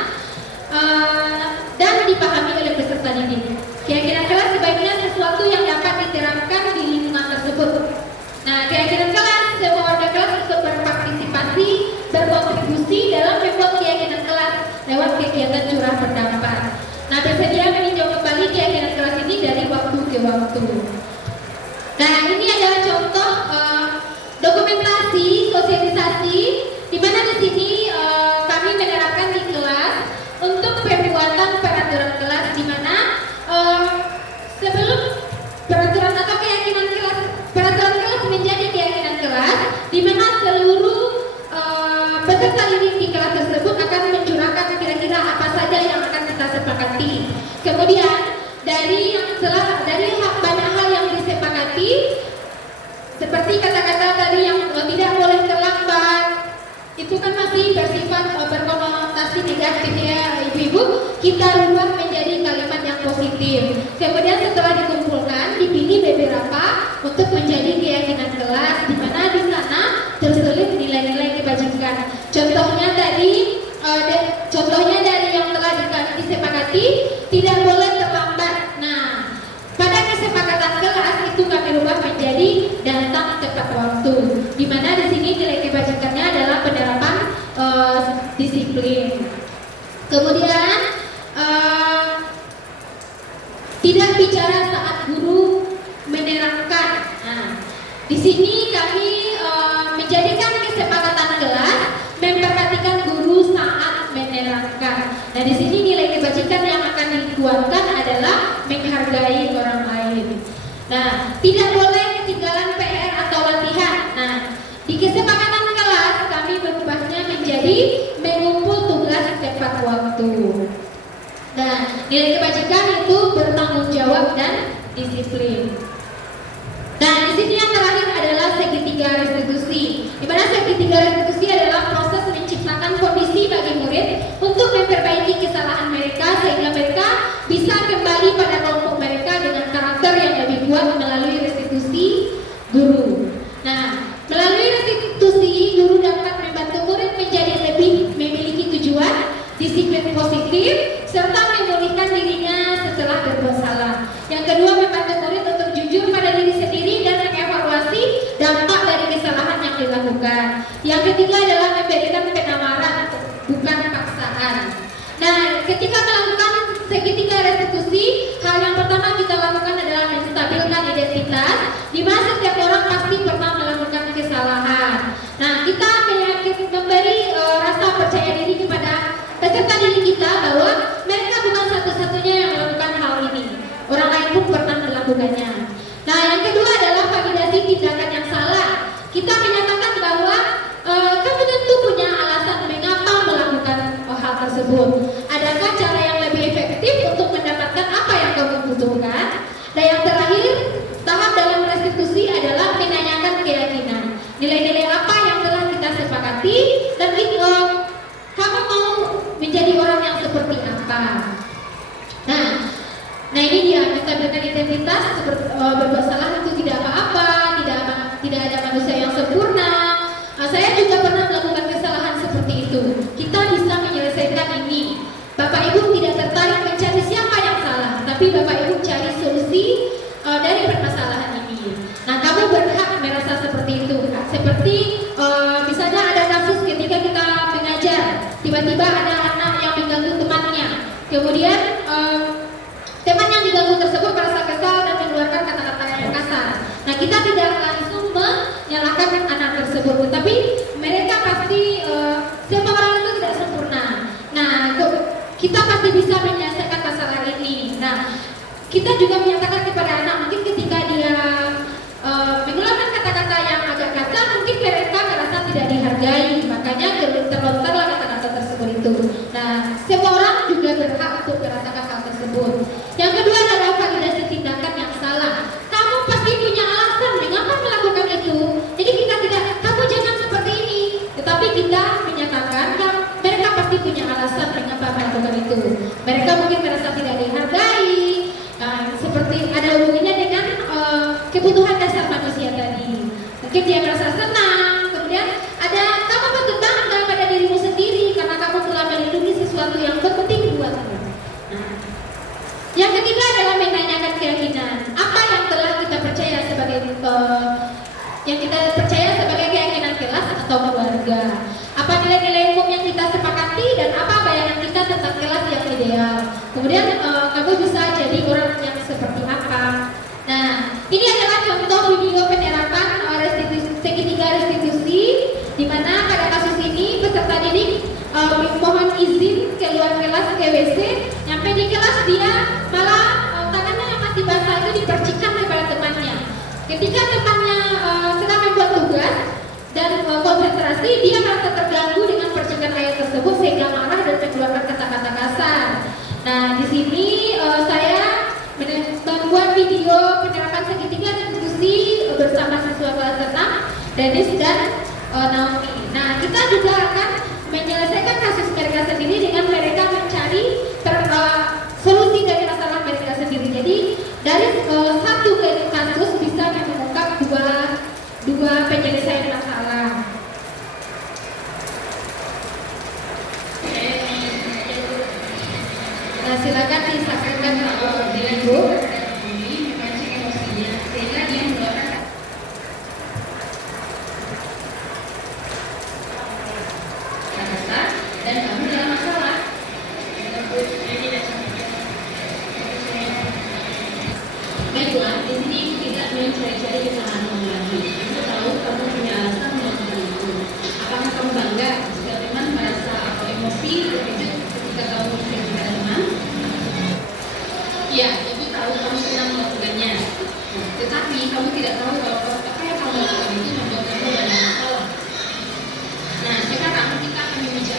dan dipahami oleh peserta didik. Keyakinan kelas sebaiknya sesuatu yang dapat diterapkan di lingkungan tersebut. Nah, keyakinan kelas, semua warga kelas ikut berpartisipasi, berkontribusi dalam membuat keyakinan kelas lewat kegiatan curah pendapat. Nah, bersedia meninjau kembali keyakinan kelas ini dari waktu ke waktu. Nah, ini adalah contoh dokumentasi sosialisasi di mana di sini kami menerapkan di kelas untuk pembuatan peraturan kelas, di mana sebelum peraturan atau keyakinan kelas, peraturan kelas menjadi keyakinan kelas, di mana seluruh peserta didik di kelas tersebut akan mencurahkan kira-kira apa saja yang akan kita sepakati. Kemudian dari banyak hal yang disepakati, seperti kata-kata tadi yang tidak boleh terlambat, itu kan masih bersifat berkonotasi negatif ya ibu-ibu, kita rubah menjadi kalimat yang positif. Kemudian setelah dikumpulkan, dipilih beberapa untuk menjadi keyakinan kelas, di mana di sana terselip nilai-nilai kebajikan. Contohnya dari yang telah disepakati, tidak boleh terlambat. Nah, pada kesepakatan kelas itu kami rubah menjadi datang tepat waktu, di mana di sini nilai kebajikannya adalah penerapan disiplin. Kemudian tidak bicara saat guru menerangkan. Nah, di sini kami menjadikan kesepakatan kelas memperhatikan guru saat menerangkan. Nah, di sini nilai kebajikan yang akan dikuatkan adalah menghargai orang lain. Nah, tidak boleh ketinggalan PR mengumpul tugas tepat waktu. Nah, nilai kebajikan itu bertanggung jawab dan disiplin. Nah, di sini yang terakhir adalah segitiga restitusi. Di mana segitiga restitusi adalah proses menciptakan kondisi bagi murid untuk memperbaiki kesalahan mereka sehingga mereka bisa kembali pada kelompok mereka dengan karakter yang lebih kuat melalui restitusi guru. Nah, melalui restitusi guru dapat membantu murid menjadi lebih memiliki tujuan, disiplin positif, serta memulihkan dirinya setelah berbuat salah. Yang kedua, membantu murid untuk jujur pada diri sendiri dan mengevaluasi dampak dari kesalahan yang dilakukan. Yang ketiga adalah memberikan penamaran, bukan paksaan. Nah, ketika melakukan segitiga restitusi, hal yang pertama kita lakukan adalah menstabilkan identitas, di mana setiap orang pasti pernah melakukan kesalahan. Nah, kita memberi rasa percaya diri kepada peserta didik kita bahwa mereka bukan satu-satunya yang melakukan hal ini. Orang lain pun pernah melakukannya. Nah, yang kedua adalah validasi tindakan yang salah. Kita menyatakan bahwa kamu tentu punya alasan mengapa melakukan hal tersebut. Adakah cara yang lebih efektif untuk mendapatkan apa yang kamu butuhkan? Dan yang terakhir, tahap dalam restitusi adalah menanyakan keyakinan. Nilai-nilai apa yang telah kita sepakati dan kamu mau menjadi orang yang seperti apa? Nah ini dia, menstabilkan identitas. Berbuat salah itu tidak apa-apa, tidak ada manusia yang sempurna. Saya juga pernah melakukan kesalahan seperti itu. Kita bisa menyelesaikan ini. Bapak Ibu tidak tertarik mencari siapa yang salah, tapi Bapak Ibu cari solusi dari permasalahan ini. Nah, kamu berhak merasa seperti itu. Seperti misalnya ada kasus ketika kita mengajar, tiba-tiba ada anak yang mengganggu temannya. Kemudian teman yang diganggu tersebut merasa kesal dan mengeluarkan kata-kata yang kasar. Nah, kita tidak langsung menyalahkan anak tersebut, tetapi mereka pasti semua orang itu tidak sempurna. Nah, kita pasti bisa menyelesaikan masalah ini. Nah, kita juga menyatakan kepada anak, mungkin ketika dia mengeluarkan kata-kata yang agak kasar, mungkin mereka merasa tidak dihargai, makanya terlontarlah kata-kata tersebut itu. Nah, semua orang juga berhak untuk merasakan hal tersebut. Yang kedua adalah validasi tindakan yang salah. Kamu pasti punya alasan mengapa melakukan itu. Jadi kita tidak, kamu jangan seperti ini. Tetapi kita menyatakan mereka pasti punya alasan mengapa melakukan itu. Mereka mungkin merasa tidak dihargai. Seperti ada hubungannya dengan kebutuhan dasar manusia tadi. Mungkin dia merasa senang. Kemudian ada kamu patut bangga pada dirimu sendiri karena kamu telah melindungi sesuatu yang penting buatmu. Yang ketiga adalah menanyakan keyakinan. Apa yang telah kita percaya sebagai keyakinan kelas atau keluarga? Apa nilai-nilai umum yang kita sepakati dan apa bayangan kita tentang kelas yang ideal? Kemudian kamu bisa jadi orang yang seperti apa? Nah, ini adalah contoh video penerapan segitiga restitusi, di mana pada kasus ini peserta didik mohon izin keluar kelas ke WC. Sampai di kelas dia malah tangannya yang masih basah itu dipercikan kepada temannya. Ketika temannya sedang membuat tugas dan konsentrasi, dia merasa terganggu dengan percikan air tersebut sehingga marah dan mengeluarkan kata-kata kasar. Nah, di sini saya membuat video penerapan segitiga restitusi bersama siswa kelas 6, Dennis dan Naomi. Nah, kita juga akan menyelesaikan kasus mereka sendiri dengan mereka mencari solusi dari masalah mereka sendiri. Jadi dari satu kasus bisa mengungkap dua penyelesaian masalah. Nah, silakan disaksikan Ibu. Dan kamu dalam masalah. Baiklah, di sini ibu tidak mencari-cari kesalahan kamu lagi. Ibu tahu kamu punya alasan melakukan itu. Apakah kamu bangga jika teman merasa atau emosi terkejut ketika kamu menceritakan teman? Ya, ibu tahu kamu senang melakukannya. Tetapi kamu tidak tahu kalau apa yang kamu lakukan itu membuat kamu banyak masalah. Nah, sekarang kita akan membicarakan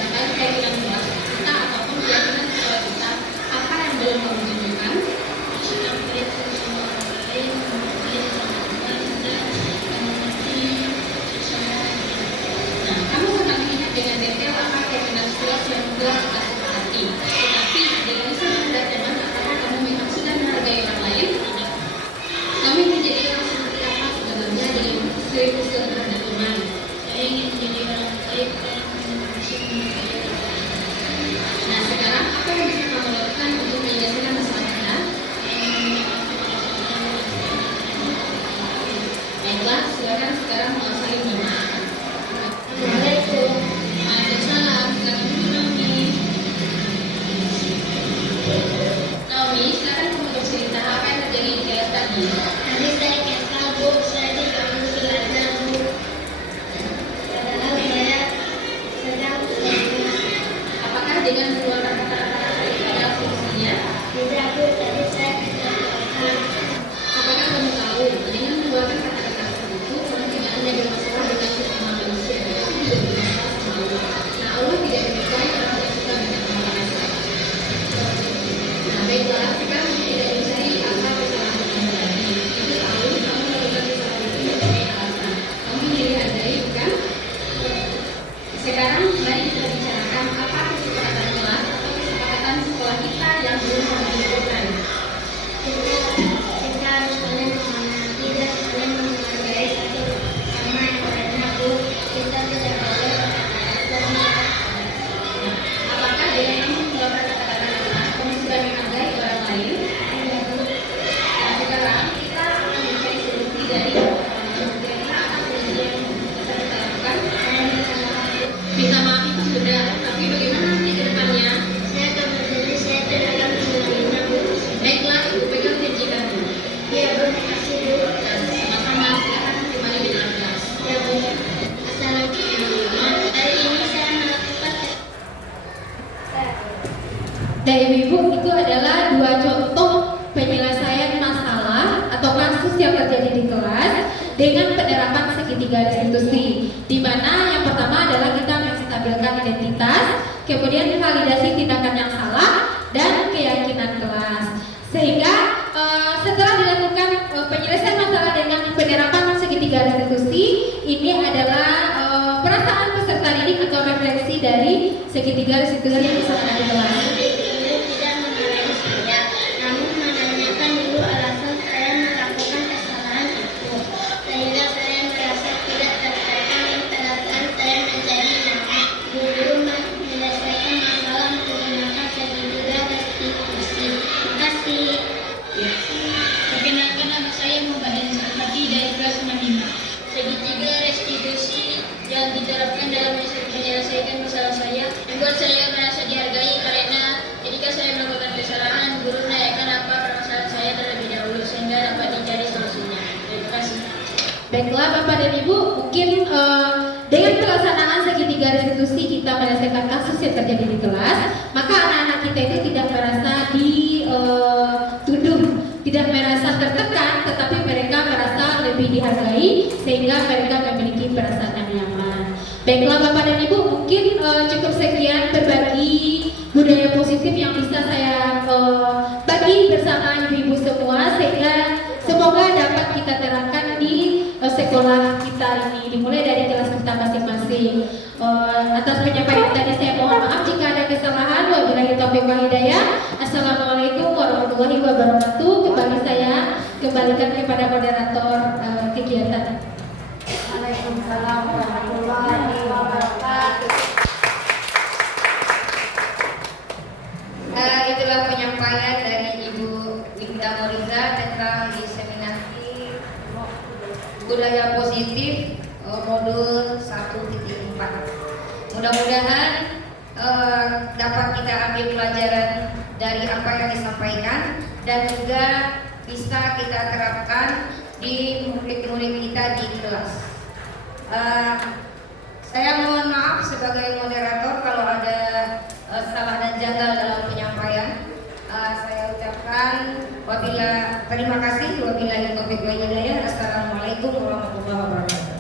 dengan penerapan segitiga restitusi, di mana yang pertama adalah kita menstabilkan identitas, kemudian validasi tindakan yang salah, dan keyakinan kelas. Sehingga setelah dilakukan penyelesaian masalah dengan penerapan segitiga restitusi, ini adalah perasaan peserta didik atau refleksi dari segitiga restitusi yang disampaikan di kelas. Guru tidak memarahi saya, namun menanyakan dulu alasan saya melakukan kesalahan itu, sehingga saya merasa tidak tertekan dan perasaan saya menjadi nyaman. Guru menyelesaikan masalah menggunakan segitiga restitusi. Terima kasih. Perkenalkan, nama saya Muhammad Hati dari kelas 65. Segitiga restitusi yang diterapkan dalam menyelesaikan masalah saya membuat saya merasa dihargai karena ketika saya melakukan kesalahan, guru menanyakan apa permasalahan saya terlebih dahulu sehingga dapat dicari solusinya. Terima kasih. Baiklah Bapak dan Ibu, mungkin dengan pelaksanaan segitiga restitusi kita menyelesaikan kasus yang terjadi di kelas, maka anak-anak kita itu tidak merasa dituduh, tidak merasa tertekan, tetapi mereka merasa lebih dihargai sehingga mereka memiliki perasaan yang nyaman. Baiklah Bapak dan Ibu, mungkin cukup sekian berbagi budaya positif yang bisa saya bagi bersama ibu-ibu semua, sehingga semoga dapat kita terapkan di sekolah kita ini, dimulai dari kelas kita masing-masing. Atas penyampaian tadi saya mohon maaf jika ada kesalahan. Wabillahi taufiq wal hidayah. Assalamualaikum warahmatullahi wabarakatuh. Kembali saya kembalikan kepada moderator kegiatan. Waalaikumsalam warahmatullahi wabarakatuh. Itulah penyampaian dari Ibu Winda Moriza tentang diseminasi budaya positif modul 1.4. Mudah-mudahan dapat kita ambil pelajaran dari apa yang disampaikan dan juga bisa kita terapkan di murid-murid kita di kelas. Saya mohon maaf sebagai moderator kalau ada salah dan janggal dalam penyampaian. Saya ucapkan terima kasih. Wabillahi taufiq wal hidayah. Assalamualaikum warahmatullahi wabarakatuh.